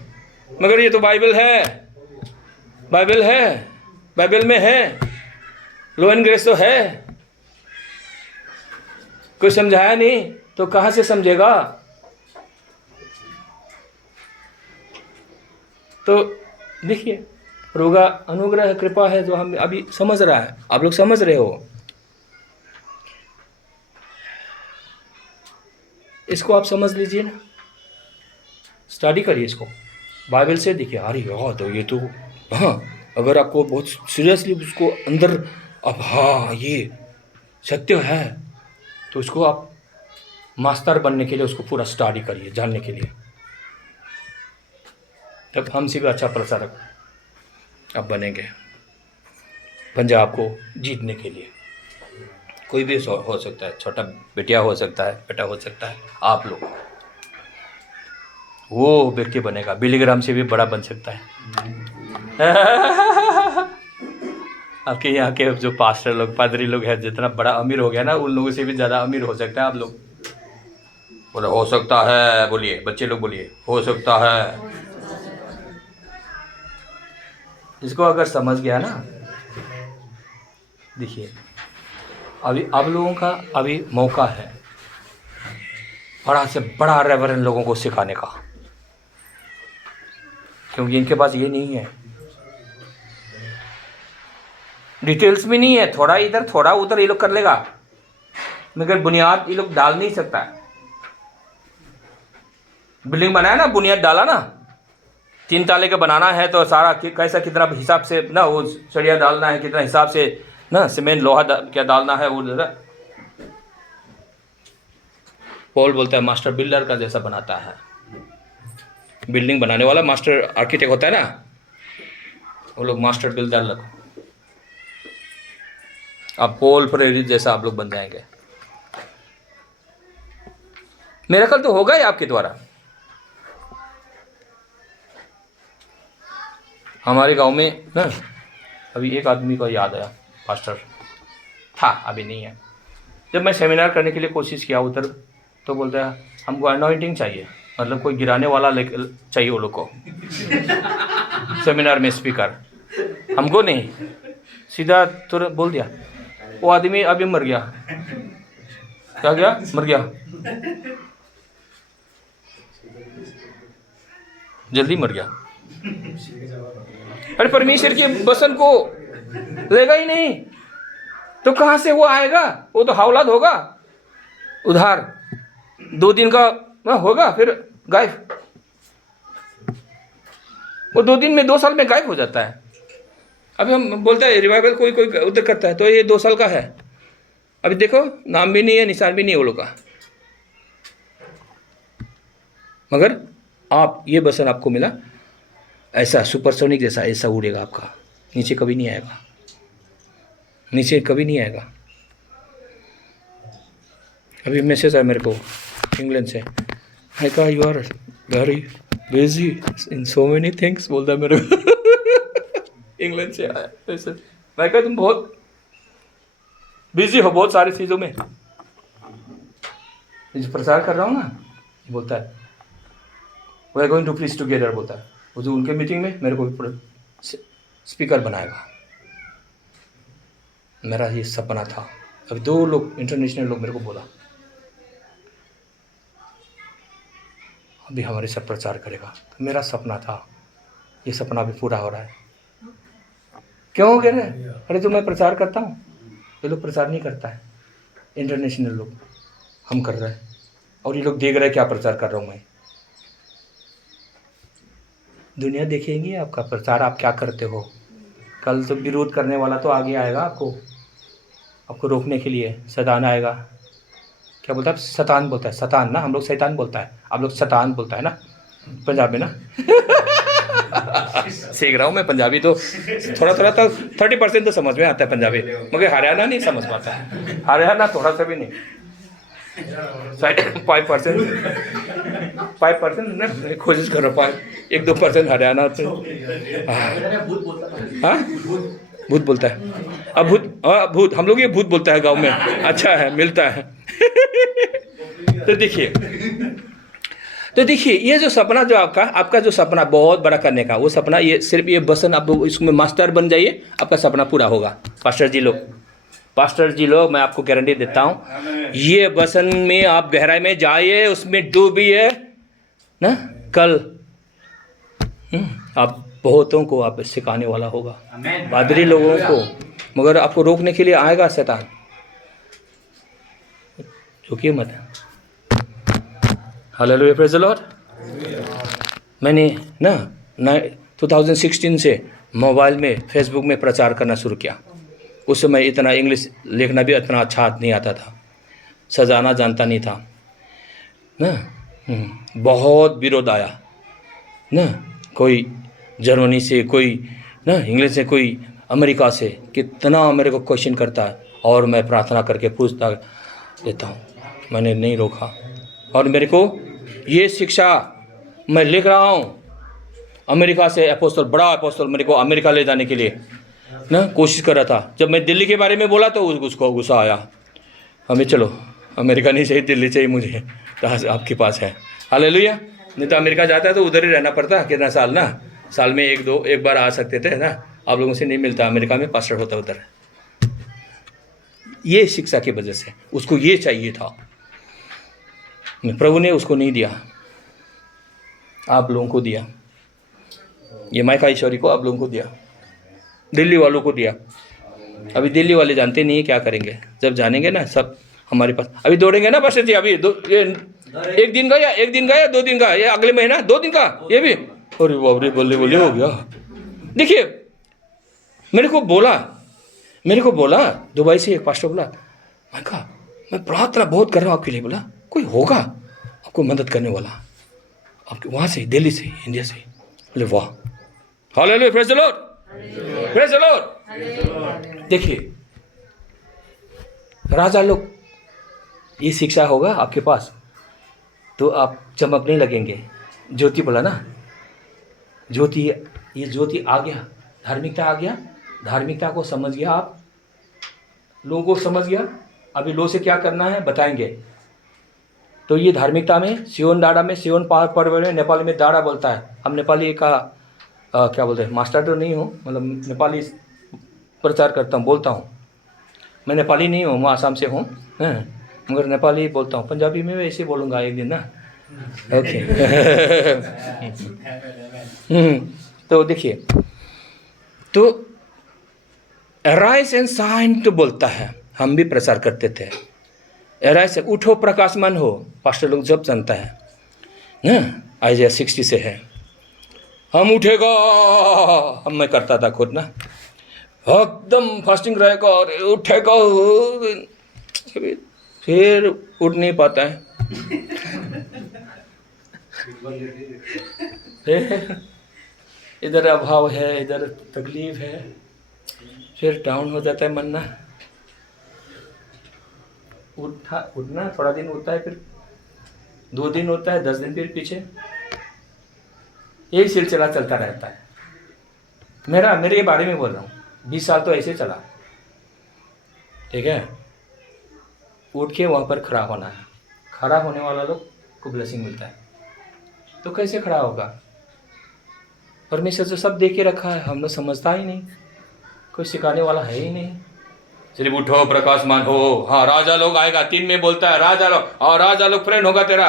मगर ये तो बाइबल है, बाइबल है, बाइबल में है, लो एंड ग्रेस तो है। कोई समझाया नहीं तो कहाँ से समझेगा? तो देखिए, रोगा अनुग्रह कृपा है जो हम अभी समझ रहा है, आप लोग समझ रहे हो। इसको आप समझ लीजिए ना, स्टडी करिए इसको, बाइबल से देखिए। अरे यार, तो ये तो हाँ, अगर आपको बहुत सीरियसली उसको अंदर, अब हाँ ये सत्य है, तो उसको आप मास्टर बनने के लिए उसको पूरा स्टडी करिए, जानने के लिए। तब हमसे भी अच्छा प्रचारक अब बनेंगे पंजाब को जीतने के लिए। कोई भी हो सकता है, छोटा बेटिया हो सकता है, बेटा हो सकता है, आप लोग वो व्यक्ति बनेगा, बिलीग्राम से भी बड़ा बन सकता है। आपके यहाँ के जो पास्टर लोग, पादरी लोग हैं, जितना बड़ा अमीर हो गया ना, उन लोगों से भी ज़्यादा अमीर हो सकता है आप लोग। बोले हो सकता है, बोलिए बच्चे लोग, बोलिए हो सकता है। इसको अगर समझ गया ना, देखिए अभी आप लोगों का अभी मौका है बड़ा से बड़ा रेवरेंड लोगों को सिखाने का, क्योंकि इनके पास ये नहीं है, डिटेल्स में नहीं है। थोड़ा इधर थोड़ा उधर ये लोग कर लेगा, मगर बुनियाद ये लोग डाल नहीं सकता है। बिल्डिंग बनाया ना, बुनियाद डाला ना, 3 ताले का बनाना है तो सारा कैसा कितना हिसाब से ना वो सरिया डालना है, कितना हिसाब से ना सीमेंट लोहा क्या डालना है वो जरा। पॉल बोलता है मास्टर बिल्डर का जैसा बनाता है। बिल्डिंग बनाने वाला मास्टर आर्किटेक्ट होता है ना, वो लोग मास्टर बिल्डर लोग। अब पॉल प्रेरित जैसा आप लोग बन जाएंगे। मिरेकल तो होगा ही आपके द्वारा। हमारे गांव में ना अभी एक आदमी को याद आया, पास्टर था, अभी नहीं है। जब मैं सेमिनार करने के लिए कोशिश किया उधर, तो बोलता है हमको अनॉइंटिंग चाहिए, मतलब कोई गिराने वाला चाहिए वो लोग को सेमिनार में स्पीकर। हमको नहीं, सीधा तुरंत बोल दिया। वो आदमी अभी मर गया। क्या गया? मर गया, जल्दी मर गया। अरे परमेश्वर के वचन को लेगा ही नहीं तो कहां से वो आएगा? वो तो हौलाद होगा, उधार 2 दिन का होगा, फिर गायब। वो 2 दिन में 2 साल में गायब हो जाता है। अभी हम बोलते हैं रिवाइवल कोई उधर करता है तो ये 2 साल का है। अभी देखो नाम भी नहीं है, निशान भी नहीं है वो लोग का। मगर आप ये वचन आपको मिला, ऐसा सुपरसोनिक जैसा ऐसा उड़ेगा आपका, नीचे कभी नहीं आएगा, नीचे कभी नहीं आएगा। अभी मैसेज आया मेरे को इंग्लैंड से, आई कहा you are very busy in so many things, बोलता है मेरे को इंग्लैंड से आया ऐसे। मैं कहा तुम बहुत बिजी हो बहुत सारी चीज़ों में, जो प्रचार कर रहा हूँ ना, बोलता है we are going to preach together, बोलता है। वो जो उनके मीटिंग में मेरे को स्पीकर बनाएगा। मेरा ये सपना था। अभी 2 लोग इंटरनेशनल लोग मेरे को बोला अभी हमारे सब प्रचार करेगा। तो मेरा सपना था, ये सपना भी पूरा हो रहा है। क्यों कह रहे? अरे तो मैं प्रचार करता हूँ, ये लोग प्रचार नहीं करता है। इंटरनेशनल लोग, हम कर रहे हैं और ये लोग देख रहे हैं क्या प्रचार कर रहा हूँ मैं। दुनिया देखेंगी आपका प्रचार, आप क्या करते हो। कल तो विरोध करने वाला तो आगे आएगा आपको रोकने के लिए। शैतान आएगा, क्या बोलता है? शैतान बोलता है, शैतान ना, हम लोग शैतान बोलता है, आप लोग शैतान बोलता है ना पंजाब में ना सीख रहा हूँ मैं पंजाबी, तो थोड़ा तो 30% तो समझ में आता है पंजाबी, मगर हरियाणा नहीं समझ पाता है। हरियाणा थोड़ा सा भी नहीं, 5% ना, कोशिश करो 1-2% हरियाणा से। हाँ भूत बोलता है। अब भूत हम लोग ये भूत बोलता है गांव में, अच्छा है, मिलता है तो देखिए ये जो सपना जो आपका जो सपना बहुत बड़ा करने का, वो सपना ये सिर्फ ये बसन आप इसमें मास्टर बन जाइए, आपका सपना पूरा होगा। पास्टर जी लोग मैं आपको गारंटी देता हूँ, ये बसन में आप गहराई में जाइए, उसमें डूबिए ना, कल आप बहुतों को आप सिखाने वाला होगा, पादरी लोगों को। मगर आपको रोकने के लिए आएगा शैतान, झुकिए मत। Hallelujah, praise the Lord. मैंने ना 2016 से मोबाइल में फेसबुक में प्रचार करना शुरू किया। उस समय इतना इंग्लिश लिखना भी इतना अच्छा नहीं आता था, सजाना जानता नहीं था ना। बहुत विरोध आया ना, कोई जर्मनी से, कोई ना इंग्लैंड से, कोई अमेरिका से, कितना मेरे को क्वेश्चन करता है और मैं प्रार्थना करके पूछता देता हूँ। मैंने नहीं रोका और मेरे को ये शिक्षा मैं लिख रहा हूँ। अमेरिका से अपोस्टल, बड़ा अपोस्टल मेरे को अमेरिका ले जाने के लिए ना कोशिश कर रहा था। जब मैं दिल्ली के बारे में बोला तो उसको गुस्सा आया, हमें चलो अमेरिका नहीं चाहिए, दिल्ली चाहिए मुझे, तो आपके पास है। हालेलुया। नहीं तो अमेरिका जाता है तो उधर ही रहना पड़ता, कितना साल ना, साल में एक बार आ सकते थे ना, आप लोगों से नहीं मिलता। अमेरिका में पास्टर होता उधर। ये शिक्षा की वजह से उसको ये चाहिए था, प्रभु ने उसको नहीं दिया, आप लोगों को दिया। ये माइका ईश्वरी को आप लोगों को दिया, दिल्ली वालों को दिया। अभी दिल्ली वाले जानते नहीं है क्या करेंगे, जब जानेंगे ना सब हमारे पास। अभी दौड़ेंगे ना पास्टर जी, अभी ये 1 दिन का या 2 दिन का, ये अगले महीना 2 दिन का, ये भी अरे बाप रे, बल्ले बल्ले हो गया। देखिए मेरे को बोला दुबई से एक पास्टर बोला, मैं कहा मैं प्रार्थना बहुत कर रहा हूँ आपके लिए। बोला कोई होगा आपको मदद करने वाला, आपके वहाँ से, दिल्ली से, इंडिया से। बोले वाह, hallelujah, praise the Lord, praise the lord. देखिए राजा लोग, ये शिक्षा होगा आपके पास तो आप चमकने लगेंगे। ज्योति बोला ना, ज्योति, ये ज्योति आ गया, धार्मिकता आ गया, धार्मिकता को समझ गया आप, लोगों को समझ गया। अभी लो से क्या करना है बताएंगे। तो ये धार्मिकता में सियोन दाड़ा में, सियोन पर्व में, नेपाली में दाड़ा बोलता है। हम नेपाली का क्या बोलते हैं, मास्टर तो नहीं हूँ, मतलब नेपाली प्रचार करता हूँ, बोलता हूँ। मैं नेपाली नहीं हूँ, मैं आसाम से हूँ, मगर नेपाली बोलता हूँ। पंजाबी में ऐसे बोलूँगा एक दिन ना, ओके। तो देखिए, तो अराइज एंड शाइन तो बोलता है, हम भी प्रचार करते थे। अराइज, उठो प्रकाशमान हो, पास्टर लोग जब जानता है ना, आइज़िया 60 से है, हम उठेगा, हम मैं करता था खुद ना, एकदम फास्टिंग रहेगा और उठेगा, फिर उठ नहीं पाता है। इधर अभाव है, इधर तकलीफ है, फिर डाउन हो जाता है मन ना। उठना थोड़ा दिन होता है, फिर 2 दिन होता है, 10 दिन फिर पीछे, यही सिलसिला चलता रहता है। मेरे बारे में बोल रहा हूँ, 20 साल तो ऐसे चला, ठीक है। उठ के वहाँ पर खड़ा होना है, खड़ा होने वाला लोग को ब्लेसिंग मिलता है। तो कैसे खड़ा होगा? परमेश्वर जो सब दे के रखा है, हम लोग समझता ही नहीं, कोई सिखाने वाला है ही नहीं। सिर्फ उठो प्रकाशमान हो, हाँ राजा लोग आएगा, 3 में बोलता है राजा लोग, और राजा लोग फ्रेंड होगा तेरा,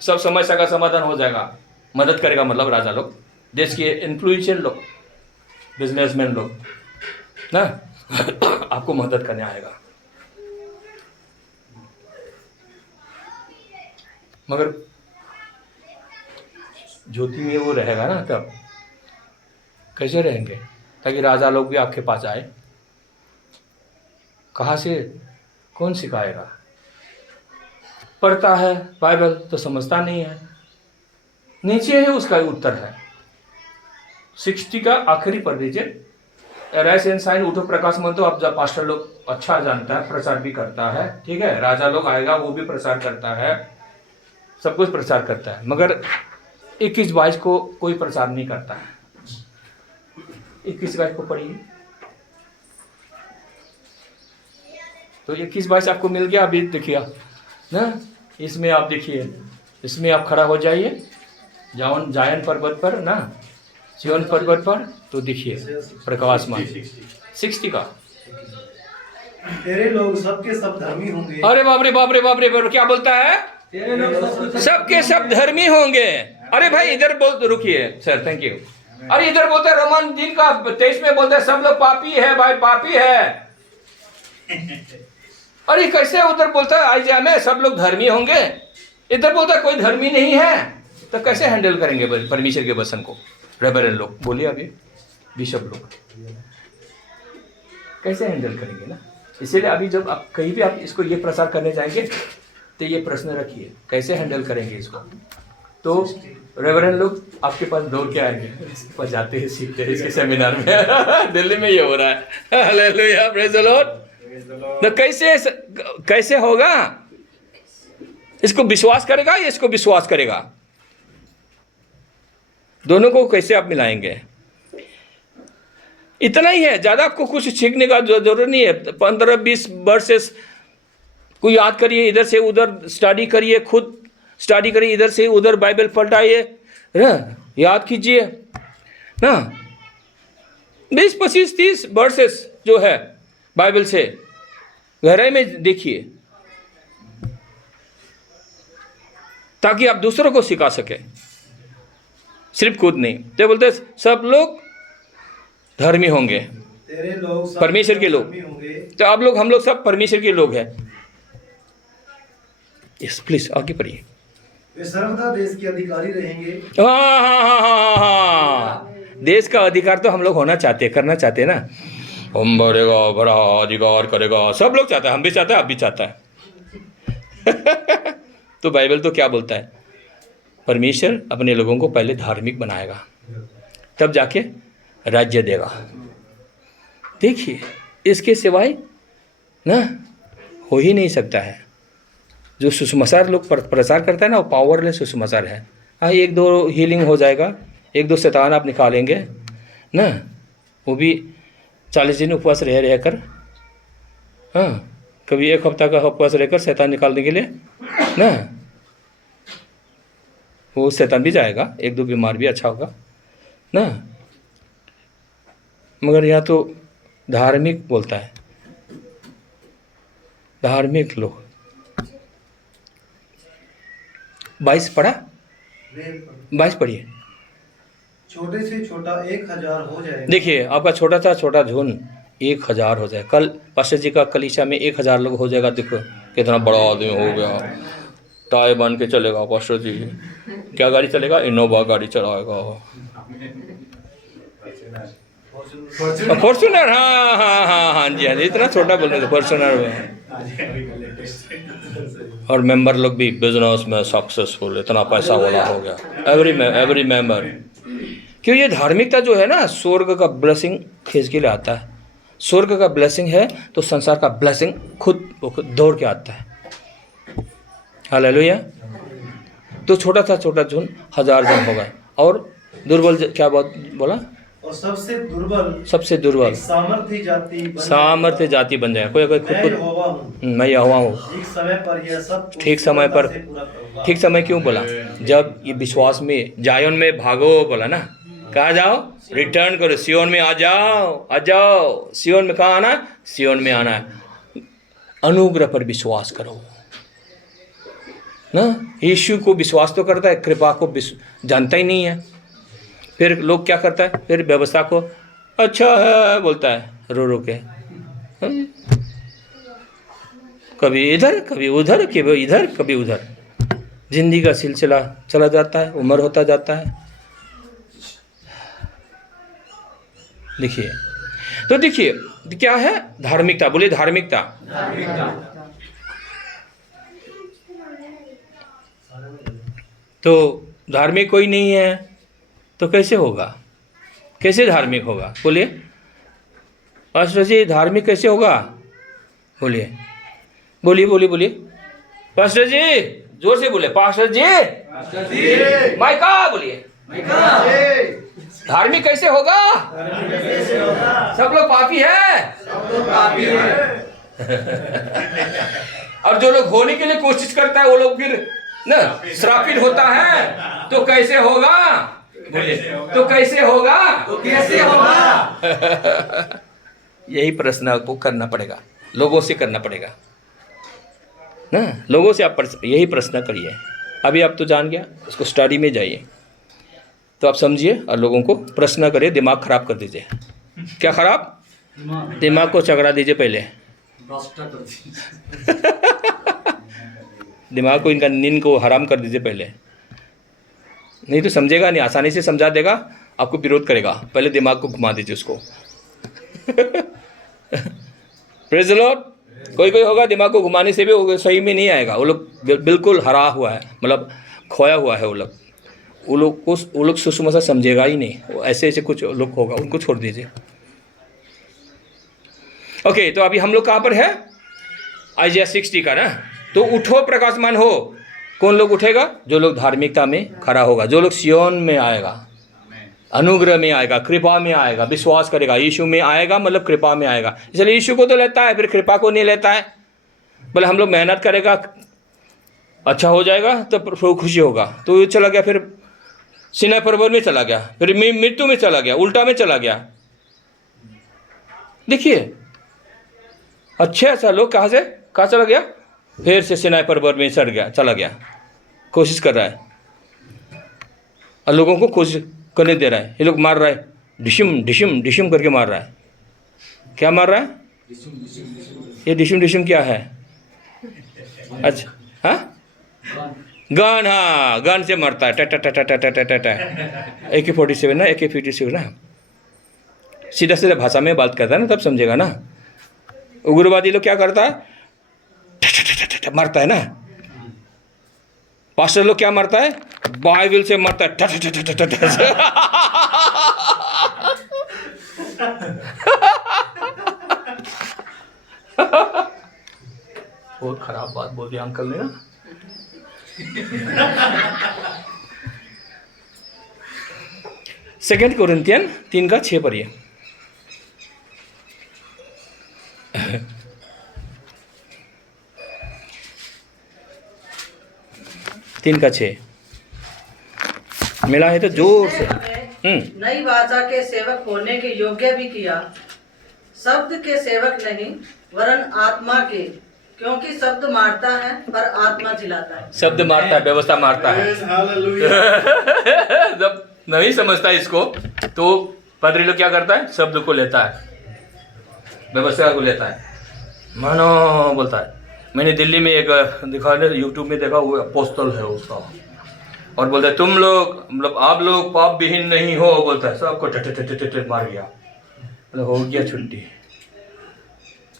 सब समस्या का समाधान हो जाएगा, मदद करेगा। मतलब राजा लोग, देश के इन्फ्लुएंशियल लोग, बिजनेसमैन लोग ना, आपको मदद करने आएगा। मगर ज्योति में वो रहेगा ना, तब कैसे रहेंगे? ताकि राजा लोग भी आपके पास आए। कहाँ से, कौन सिखाएगा? पढ़ता है बाइबल तो समझता नहीं है, नीचे है उसका उत्तर है। 60 का आखिरी पढ़ दीजिए, अराइज एंड शाइन, उठो प्रकाशमान। तो अब जब पास्टर लोग अच्छा जानता है, प्रचार भी करता है, ठीक है। राजा लोग आएगा, वो भी प्रचार करता है, सब कुछ प्रचार करता है, मगर 21-22 को कोई प्रचार नहीं करता है। 21-22 को पढ़िए, तो 21-22 आपको मिल गया। अभी देखिए ना, इसमें आप देखिए, इसमें आप खड़ा हो जाइए जायन पर्वत पर ना, सिय्योन पर्वत पर, तो देखिए प्रकाशमान 60 का। तेरे लोग सबके सब धर्मी होंगे। अरे बाप रे बाप रे बाप रे, क्या बोलता है? तेरे लोग सबके सब धर्मी होंगे। अरे भाई इधर बोल, रुकिए सर, थैंक यू। अरे इधर बोलता है रोमन 3 का 23 में बोलता है सब लोग पापी है भाई, पापी है। अरे कैसे उधर बोलता है आइज़िया में सब लोग धर्मी होंगे, इधर बोलता है कोई धर्मी नहीं है। तो कैसे हैंडल करेंगे परमेश्वर के वचन को? रेवरेंड लोग बोलिए, अभी बिशप लोग कैसे हैंडल करेंगे ना? इसीलिए अभी जब आप कहीं भी आप इसको ये प्रचार करने जाएंगे तो ये प्रश्न रखिए, कैसे हैंडल करेंगे इसको। तो रेवरेंड लोग आपके पास दौड़ के आएंगे, पर जाते हैं, सीखते हैं इसके सेमिनार में। दिल्ली में ये हो रहा है। Hallelujah, praise the Lord. तो कैसे होगा? इसको विश्वास करेगा या इसको विश्वास करेगा? दोनों को कैसे आप मिलाएंगे? इतना ही है, ज़्यादा आपको कुछ सीखने का जरूरत नहीं है। 15-20 वर्सेस को याद करिए, इधर से उधर स्टडी करिए, खुद स्टडी करिए, इधर से उधर बाइबल पलटाइए ना, याद कीजिए ना। 20, 25, 30 वर्सेस जो है बाइबल से गहराई में देखिए, ताकि आप दूसरों को सिखा सके, सिर्फ खुद नहीं। तो बोलते सब लोग धर्मी होंगे, तेरे लोग सब परमेश्वर के लोग। धर्मी होंगे। तो आप लोग, हम लोग सब परमेश्वर के लोग हैं। यस प्लीज आगे पढ़िए। वे सर्वदा देश के अधिकारी रहेंगे। हाँ हाँ हाँ हाँ हाँ, देश का अधिकार तो हम लोग होना चाहते, करना चाहते हैं ना। हम बढ़ेगा, बड़ा अधिकार करेगा, सब लोग चाहते हैं, हम भी चाहते हैं, आप भी चाहता है। तो बाइबल तो क्या बोलता है? परमेश्वर अपने लोगों को पहले धार्मिक बनाएगा, तब जाके राज्य देगा। देखिए, इसके सिवाय ना हो ही नहीं सकता है। जो सुसमाचार लोग प्रचार करता है ना, वो पावरलेस सुसमाचार है। हाँ, एक दो हीलिंग हो जाएगा, एक दो शैतान आप निकालेंगे ना, वो भी 40 दिन उपवास रह कर, हाँ, कभी एक हफ्ता का उपवास रहकर शैतान निकालने के लिए ना, वो शैतान भी जाएगा, एक दो बीमार भी अच्छा होगा ना। मगर यहाँ तो धार्मिक बोलता है, धार्मिक लोग। 22 पढ़ा, 22 पढ़िए। छोटे से छोटा 1000 हो जाएगा। देखिए, आपका छोटा सा छोटा झुंड 1000 हो जाए। कल पास्टर जी का कलीसिया में 1000 लोग हो जाएगा। देखो कितना बड़ा आदमी हो गया, टाई बांध के चलेगा पास्टर जी। क्या गाड़ी चलेगा? इनोवा गाड़ी चलाएगा, फॉर्चूनर। हाँ हाँ हाँ हाँ जी, हाँ जी, इतना छोटा बोल रहे थे, फॉर्चूनर में। और मेंबर लोग भी बिजनेस में सक्सेसफुल, इतना पैसा वाला हो गया, एवरी मेंबर। क्यों? ये धार्मिकता जो है ना, स्वर्ग का ब्लेसिंग खींच के लिए आता है। स्वर्ग का ब्लेसिंग है तो संसार का ब्लेसिंग खुद दौड़ के आता है। हालेलुया। तो छोटा सा छोटा झुंड 1000 जन होगा। और दुर्बल क्या बात बोला? और सबसे दुर्बल सामर्थ्य जाति बन जाए। कोई अगर खुद मैं यहोवा हूँ। ठीक समय पर ठीक समय क्यों बोला? जब ये विश्वास में जायोन में भागो बोला ना, कहाँ जाओ? रिटर्न करो, सियोन में आ जाओ। सियोन में कहाँ आना है? सियोन में आना है। अनुग्रह पर विश्वास करो ना। यीशु को विश्वास तो करता है, कृपा को जानता ही नहीं है। फिर लोग क्या करता है? फिर व्यवस्था को अच्छा है बोलता है, रो रो के, कभी इधर कभी उधर, कभी इधर कभी उधर। जिंदगी का सिलसिला चला जाता है, उम्र होता जाता है। देखिए, तो देखिए क्या है धार्मिकता? बोले धार्मिकता। तो धार्मिक कोई नहीं है तो कैसे होगा? कैसे धार्मिक होगा? बोलिए पास्टर जी, धार्मिक कैसे होगा? बोलिए पास्टर जी, जोर से बोले पास्टर जी। माइका बोलिए, धार्मिक कैसे होगा? सब लोग पापी है। और जो लोग होने के लिए कोशिश करता है वो लोग फिर ना श्रापित होता है। तो कैसे होगा? तो कैसे होगा? यही प्रश्न आपको करना पड़ेगा, लोगों से करना पड़ेगा ना। लोगों से आप यही प्रश्न करिए। अभी आप तो जान गया, उसको स्टडी में जाइए तो आप समझिए और लोगों को प्रश्न करिए। दिमाग खराब कर दीजिए। क्या खराब? दिमाग को चकरा दीजिए पहले। दिमाग को, इनका नींद को हराम कर दीजिए पहले, नहीं तो समझेगा नहीं। आसानी से समझा देगा, आपको विरोध करेगा। पहले दिमाग को घुमा दीजिए उसको। Praise the Lord. कोई होगा दिमाग को घुमाने से भी वो सही में नहीं आएगा। वो लोग बिल्कुल हरा हुआ है, मतलब खोया हुआ है। वो लोग सुसमाचार समझेगा ही नहीं। वो ऐसे कुछ लोग होगा, उनको छोड़ दीजिए। ओके, तो अभी हम लोग कहाँ पर है? आइज़िया 60 का ना। तो उठो प्रकाशमान हो। कौन लोग उठेगा? जो लोग धार्मिकता में खड़ा होगा, जो लोग सियोन में आएगा, अनुग्रह में आएगा, कृपा में आएगा, विश्वास करेगा। यीशु में आएगा मतलब कृपा में आएगा। इसलिए यीशु को तो लेता है, फिर कृपा को नहीं लेता है। बोले हम लोग मेहनत करेगा, अच्छा हो जाएगा तो खुशी होगा। तो ये चला गया, फिर सीनै पर्वत में चला गया, फिर मृत्यु में चला गया, उल्टा में चला गया। देखिए, अच्छा लोग कहाँ चला गया? फिर से सीनै पर्वत में चला गया। कोशिश कर रहा है और लोगों को कोशिश करने दे रहा है। ये लोग मार रहा है, डिशम डिशम डिशम करके मार रहा है। क्या मार रहा है? ये डिशम डिशम क्या है? अच्छा, हाँ गन, हाँ गन से मरता है, AK-47 ना, AK-57 ना, सीधा सीधा भाषा में बात करता है ना, तब समझेगा ना। उग्रवादी लोग क्या करता है, मरता है ना। पास्टर लोग क्या मरता है, बाइबल से मरता है। बहुत खराब बात बोल दिया अंकल ने ना। सेकेंड कोरिन्थियन 3:6 पढ़िए। 3:6 मिला है तो जोर से। नई वाचा के सेवक होने के योग्य भी किया, शब्द के सेवक नहीं वरन आत्मा के, क्योंकि शब्द मारता है पर आत्मा जिलाता है। शब्द मारता है, व्यवस्था मारता है। जब नहीं समझता इसको तो पादरी लोग क्या करता है, शब्द को लेता है, व्यवस्था को लेता है, मानो बोलता है। मैंने दिल्ली में एक दिखा, यूट्यूब में देखा, वो अपोस्तल है उसका, और बोलता है तुम लोग मतलब आप लोग पाप विहीन नहीं हो, बोलता है, सबको ट मार गया, मतलब हो गया छुट्टी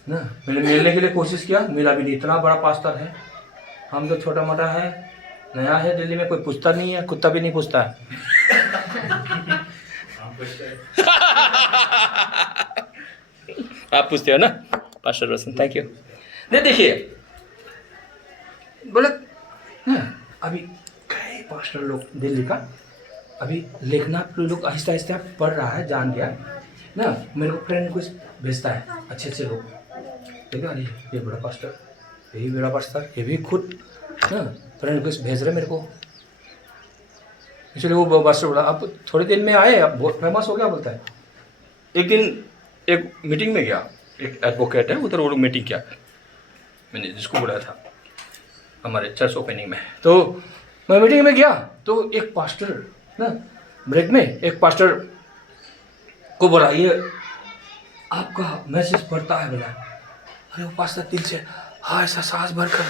ना। मैंने मिलने के लिए कोशिश किया, मिला भी नहीं। इतना बड़ा पास्टर है, हम तो छोटा मोटा है, नया है दिल्ली में, कोई पूछता नहीं है, कुत्ता भी नहीं पूछता है। आप पूछते हो ना पास्टर रोशन, थैंक यू। नहीं देखिए बोले अभी कई पास्टर लोग दिल्ली का अभी लेखनाथ लोग आहिस्ता आहिस्ता पढ़ रहा है, जान गया ना। मेरे को फ्रेंड कुछ भेजता है, अच्छे अच्छे लोग, देखा अरे ये बड़ा पास्टर, यही बड़ा पास्टर, ये भी खुद ना फ्रेंड कुछ भेज रहे मेरे को। इसलिए वो पास्टर बोला अब थोड़े दिन में आए, अब बहुत फेमस हो गया, बोलता है। एक दिन एक मीटिंग में गया, एक एडवोकेट है उधर, वो लोग मीटिंग किया, मैंने जिसको बुलाया था हमारे चर्च ओपनिंग में, तो मैं मीटिंग में गया तो एक पास्टर ना ब्रेक में एक पास्टर को बोला ये आपका मैसेज पढ़ता है, बोला अरे वो पास्टर दिल से हाँ ऐसा सांस भरकर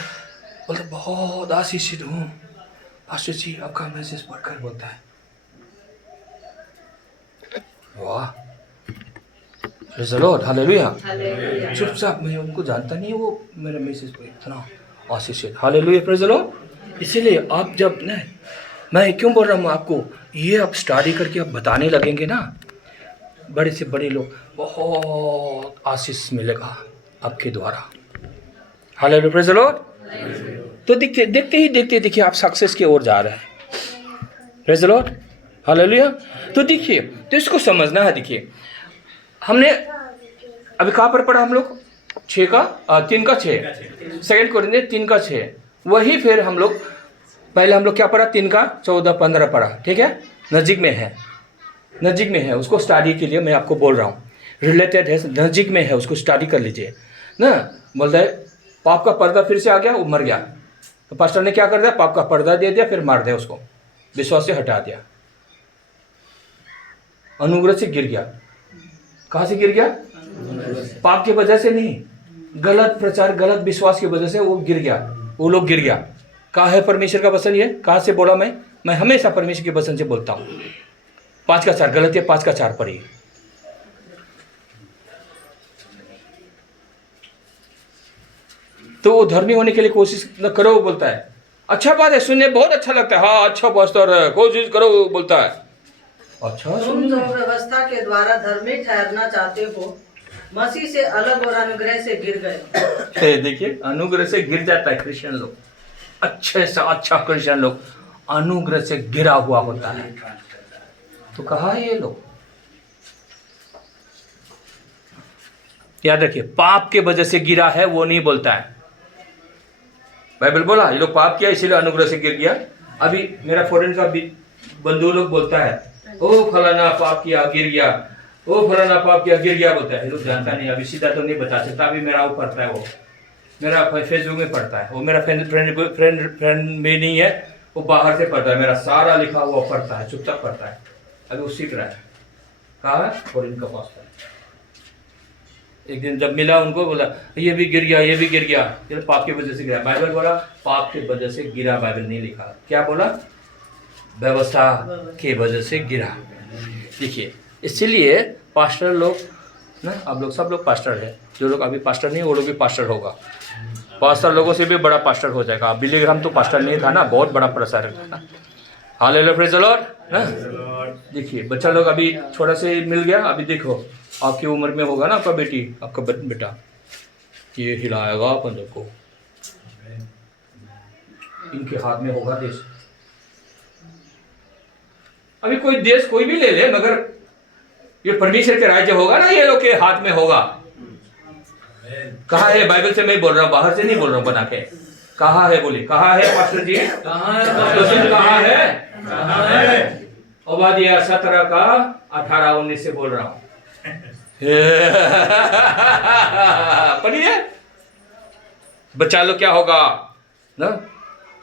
बोलते बहुत आशीषित हूँ पास्टर जी आपका मैसेज पढ़कर, बोलता है वाह प्रेज़ द लॉर्ड, हालेलुया। चुपचाप, मैं उनको जानता नहीं, वो मेरे मैसेज पर इतना आशीषित, हालेलुया, प्रेज़ द लॉर्ड। इसीलिए आप जब ना, मैं क्यों बोल रहा हूँ आपको, ये आप स्टडी करके आप बताने लगेंगे ना, बड़े से बड़े लोग बहुत आशीष मिलेगा आपके द्वारा, हालेलुया, प्रेज़ द लॉर्ड। तो देखते ही देखिए आप सक्सेस की ओर जा रहे हैं, प्रेज़ द लॉर्ड, हालेलुया। तो देखिए, तो इसको समझना है। देखिए हमने अभी कहाँ पर पढ़ा हम लोग, 3:6, सेकेंड कोरिन्थियन 3:6, वही फिर हम लोग पहले हम लोग क्या पढ़ा, 3:14-15 पढ़ा, ठीक है, नज़दीक में है, उसको स्टडी के लिए मैं आपको बोल रहा हूँ, रिलेटेड है, नज़दीक में है, उसको स्टडी कर लीजिए ना। बोलता है पाप का पर्दा फिर से आ गया, वो मर गया, तो पास्टर ने क्या कर दिया, पाप का पर्दा दे दिया, फिर मार दिया उसको, विश्वास से हटा दिया, अनुग्रह से गिर गया। कहाँ से गिर गया, पाप की वजह से नहीं, गलत प्रचार गलत विश्वास की वजह से वो गिर गया, वो लोग गिर गया। कहाँ है परमेश्वर का वचन, ये कहाँ से बोला मैं हमेशा परमेश्वर के वचन से बोलता हूँ। 5:4 गलतियाँ 5:4 पढ़िए। तो वो धर्मी होने के लिए कोशिश न करो, बोलता है, अच्छा बात है, सुनने बहुत अच्छा लगता है, हाँ अच्छा पास्टर है, कोशिश करो, बोलता है। अच्छा, तुम जो व्यवस्था के द्वारा धर्मी ठहरना चाहते हो, मसीह से अलग और अनुग्रह से गिर गए। देखिए अनुग्रह से गिर जाता है क्रिश्चियन लोग, अच्छे से अच्छा क्रिश्चियन लोग अनुग्रह से गिरा हुआ होता है। तो कहा है ये लोग, याद रखिए, पाप के वजह से गिरा है वो नहीं बोलता है। बाइबल बोला ये लोग पाप किया इसीलिए अनुग्रह से गिर गया। अभी मेरा फॉरेन का बंधु लोग बोलता है ओ फलाना पाप किया गिर गया, ओ फलाना पाप किया गिर गया, बोलता है। ये लोग जानता नहीं, अभी सीधा तो नहीं बता सकता। अभी मेरा वो पढ़ता है, वो मेरा फेसबुक में पढ़ता है, वो मेरा फ्रेंड भी नहीं है, वो बाहर से पढ़ता है, मेरा सारा लिखा हुआ पढ़ता है, चुपचाप पढ़ता है। अभी वो सीख रहा है। कहा है फॉरेन का पास। एक दिन जब मिला उनको बोला ये भी गिर गया, ये भी गिर गया, ये पाप की वजह से गिरा। बाइबल बोला पाप की वजह से गिरा, बाइबल नहीं लिखा। क्या बोला? व्यवस्था की वजह से गिरा। देखिए इसीलिए पास्टर लोग ना, आप लोग सब लोग पास्टर है, जो लोग अभी पास्टर नहीं वो लोग भी पास्टर होगा, पास्टर लोगों से भी बड़ा पास्टर हो जाएगा। बिली ग्राहम तो पास्टर नहीं था ना, बहुत बड़ा प्रचारक था। हालेलुया, प्रेज़ द लॉर्ड ना। देखिए बच्चा लोग अभी थोड़ा से मिल गया, अभी देखो आपकी उम्र में होगा ना आपका बेटी, आपका बेटा, ये हिलाएगा पंजों को, इनके हाथ में होगा देश। अभी कोई देश कोई भी ले ले, मगर ये परमेश्वर के राज्य होगा ना, ये लोग के हाथ में होगा। कहाँ है? बाइबल से मैं बोल रहा हूँ, बाहर से नहीं बोल रहा हूँ बना के। कहाँ है? बोले कहाँ है पास्टर जी? कहाँ है? ओबादिया 17 का 18-19 से बोल रहा हूँ। पढ़िए बच्चा लोग क्या होगा ना,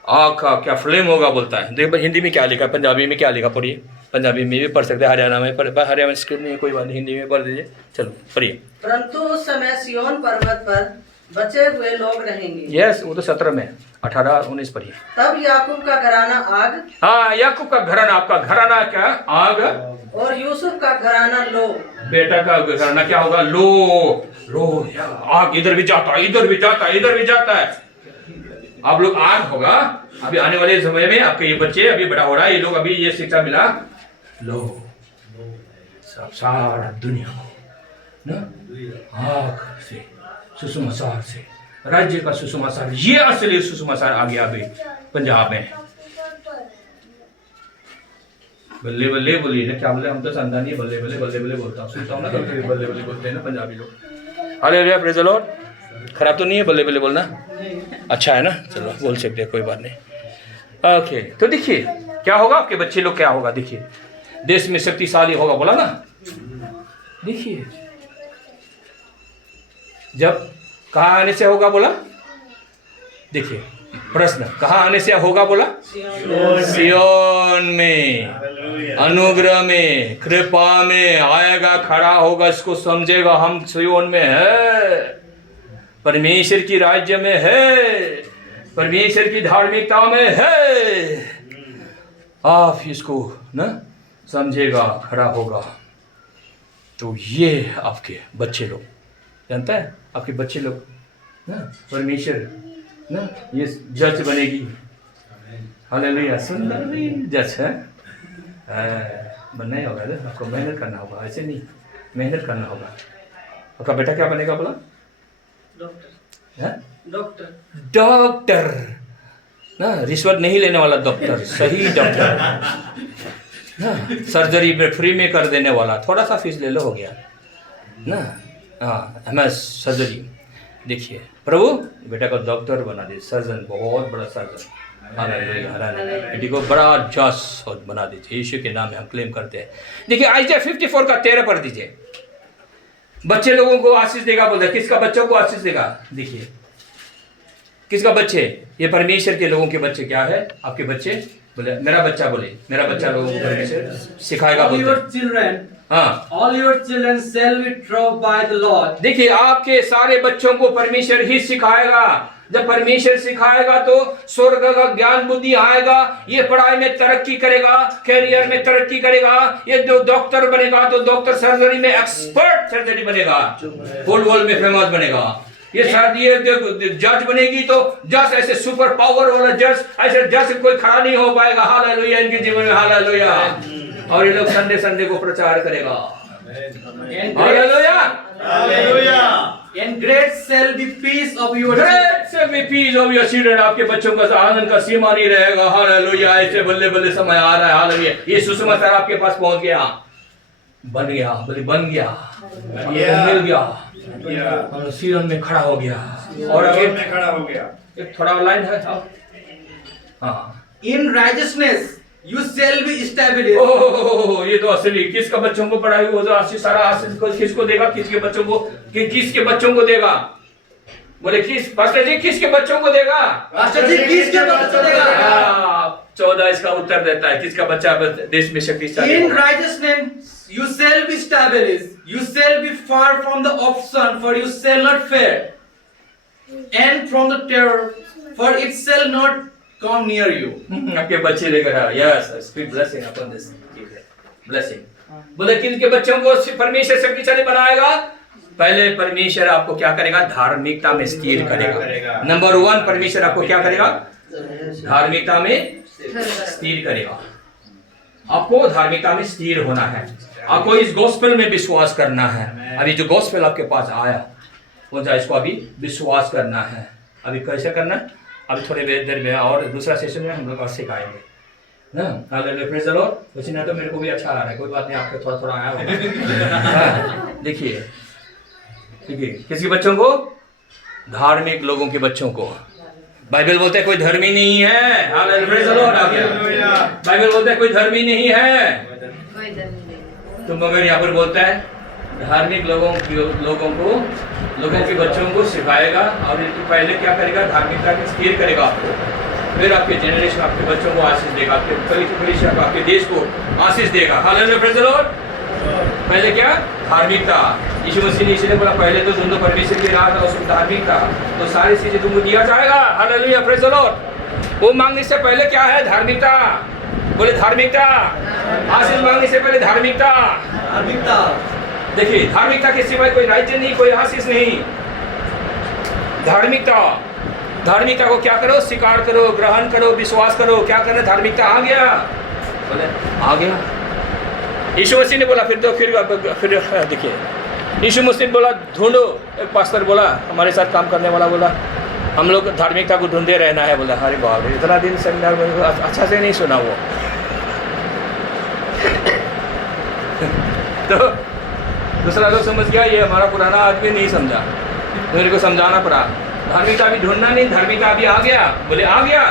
आँख का क्या फ्लेम होगा बोलता है। देखो हिंदी में क्या लिखा, पंजाबी में क्या लिखा, पढ़िए। पंजाबी में भी पढ़ सकते हैं, हरियाणा में पढ़, हरियाणा में स्क्रिप्ट नहीं कोई बात नहीं, हिंदी में पढ़ दीजिए। चलो पढ़िए। परंतु उस समय सिय्योन पर्वत पर बचे हुए लोग रहेंगे। यस, वो तो 17 में, 18-19 पढ़िए। तब याकूब का घराना आग, हाँ याकूब का घराना, आपका घराना क्या? आग। और यूसुफ का घराना लो। बेटा का घराना क्या होगा? लो आग, इधर भी जाता है, इधर भी जाता है, इधर भी जाता है। आप लोग आग होगा। अभी आने वाले समय में आपके ये बच्चे अभी बड़ा हो रहा है, ये लोग अभी ये शिक्षा मिला, लो सब सारा दुनिया को ना आग से, सुसमाचार से, राज्य का सुसमाचार, ये असली सुसमाचार आ गया अभी पंजाब में। बल्ले बल्ले बोलिए ना, क्या बोले? हम तो समझा नहीं, बल्ले बल्ले बल्ले बल्ले बोलता हूँ, सुनता हूँ ना कभी बल्ले बल्ले बोलते हैं ना पंजाबी लोग। Hallelujah, praise the Lord. खराब तो नहीं है बल्ले बल्ले बोलना? अच्छा है ना, चलो बोल सकते हैं, कोई बात नहीं। ओके, तो देखिए क्या होगा आपके बच्चे लोग, क्या होगा देखिए, देश में शक्तिशाली होगा, बोला ना। देखिए जब कहाँ आने से होगा बोला, देखिए प्रश्न, कहाँ आने से होगा बोला? सियोन में, अनुग्रह में, कृपा में आएगा, खड़ा होगा, इसको समझेगा हम सियोन में है, परमेश्वर की राज्य में है, परमेश्वर की धार्मिकता में है। आप इसको ना समझेगा, खड़ा होगा, तो ये आपके बच्चे लोग, जानता है आपके बच्चे लोग ना, परमेश्वर ना ये जज बनेगी। हालेलुया, सुंदर भी जज है। बनना ही होगा ना, आपको मेहनत करना होगा, ऐसे नहीं, मेहनत करना होगा। आपका बेटा क्या बनेगा बोला? डॉक्टर ना, रिश्वत नहीं लेने वाला डॉक्टर, सही डॉक्टर ना, सर्जरी में फ्री में कर देने वाला, थोड़ा सा फीस ले लो, हो गया ना। हाँ, हमें सर्जरी, देखिए प्रभु बेटा को डॉक्टर बना दे, सर्जन, बहुत बड़ा सर्जन। हालेलुया, बेटी को बड़ा जज बना दीजिए, यीशु के नाम में हम क्लेम करते हैं। देखिए आइज़ाया 54 का 13 पढ़ दीजिए। बच्चे लोगों को आशीष देगा बोलता है, किसका बच्चों को आशीष देगा? देखिए किसका बच्चे? ये परमेश्वर के लोगों के बच्चे। क्या है आपके बच्चे? बोले मेरा बच्चा, बोले मेरा बच्चा लोगों को परमेश्वर सिखाएगा बोलते हैं। हाँ, all your children shall be taught by the Lord। देखिए आपके सारे बच्चों को परमेश्वर ही सिखाएगा। जब परमेश्वर सिखाएगा तो स्वर्ग का ज्ञान बुद्धि आएगा, ये पढ़ाई में तरक्की करेगा, कैरियर में तरक्की करेगा, ये जो डॉक्टर बनेगा तो डॉक्टर सर्जरी में एक्सपर्ट सर्जरी बनेगा, होल वर्ल्ड में फेमस बनेगा। ये जज बनेगी तो जज ऐसे सुपर पावर वाला जज, ऐसे जज कोई खड़ा नहीं हो पाएगा। हालेलुया, इनके जीवन में हालेलुया। और ये लोग संडे संडे को प्रचार करेगा। Hallelujah, hallelujah. And great shall be peace of your Great shall be peace of your children। आपके बच्चों का आनंद का सीमा नहीं रहेगा। हालेलुया, ऐसे बल्ले बल्ले समय आ रहा है। हालेलुया, ये सुसमाचार आपके पास पहुंच गया, बन गया, बोले बन गया, मिल गया, और सीरन में खड़ा हो गया। और आगे में खड़ा हो गया। एक थोड़ा लाइन है, हाँ, in righteousness you shall be established। ओह, ये तो असली। किसका बच्चों को पढ़ाई हो, आशीष, सारा आशीष किसको देगा? किसके बच्चों को, किसके बच्चों को देगा? बोले किस पास्टर जी, किसके बच्चों को देगा? पास्टर जी किसके बच्चों को देगा? 14 इसका उत्तर देता है, किसका बच्चा देश में शक्तिशाली In होगा? righteousness you shall be established. You shall be far from the oppression, for you shall not fear, and from the terror, for it shall not come near you. आपके बच्चे लेकर आ yes speed blessing upon this blessing बोले किनके बच्चों को परमेश्वर शक्तिशाली बनाएगा पहले परमेश्वर आपको क्या करेगा धार्मिकता में स्थिर करेगा नंबर 1 परमेश्वर आपको क्या करेगा धार्मिकता में स्थिर करेगा आपको धार्मिकता में स्थिर होना है आपको इस गॉस्पेल में विश्वास करना है अभी जो गॉस्पेल आपके पास आया वो इसको अभी विश्वास करना है अभी कैसे करना है अभी थोड़ी देर में और दूसरा सेशन में हम लोग और सिखाएंगे ना हालेलुया प्रेज द लॉर्ड वैसे ना तो मेरे को भी अच्छा आ रहा है कोई बात नहीं आपके थोड़ा थोड़ा आया होगा देखिए किसी बच्चों को धार्मिक लोगों के बच्चों को बाइबल बोलते हैं कोई धर्मी नहीं है हालेलुया प्रेज द लॉर्ड आ गया बाइबल बोलते हैं कोई धर्मी नहीं है तो मगर यहाँ पर बोलता है धार्मिक लोगों के बच्चों को सिखाएगा और पहले क्या करेगा धार्मिकता के स्थिर करेगा आपको फिर आपके जनरेशन आपके बच्चों को आशीष देगा आपके देश को आशीष देगा हालेलुया प्रेज द लॉर्ड पहले क्या धार्मिकता यीशु मसीह ने इसलिए बोला पहले तो ढूंढो परमेश्वर की राह और उसकी धार्मिकता तो सारी चीजें तुमको दिया जाएगा हालेलुया प्रेज द लॉर्ड वो मांगने से पहले क्या है धार्मिकता बोले धार्मिकता आशीष मांगने से पहले धार्मिकता देखिए धार्मिकता के सिवाय कोई राज्य नहीं कोई आशीष नहीं धार्मिकता को क्या करो स्वीकार करो ग्रहण करो विश्वास करो क्या करना धार्मिकता आ गया बोले आ गया यीशु मसीह ने बोला फिर देखिए यीशु मसीह बोला ढूंढो एक पास्टर बोला हमारे साथ काम करने वाला बोला हम लोग धार्मिकता को ढूंढते रहना है बोला अरे बाप रे इतना दिन सेमिनार में अच्छा से नहीं सुना वो तो दूसरा लोग समझ गया ये हमारा पुराना आदमी नहीं समझा मेरे को समझाना पड़ा धार्मिकता अभी ढूंढना नहीं धार्मिकता अभी आ गया बोले आ गया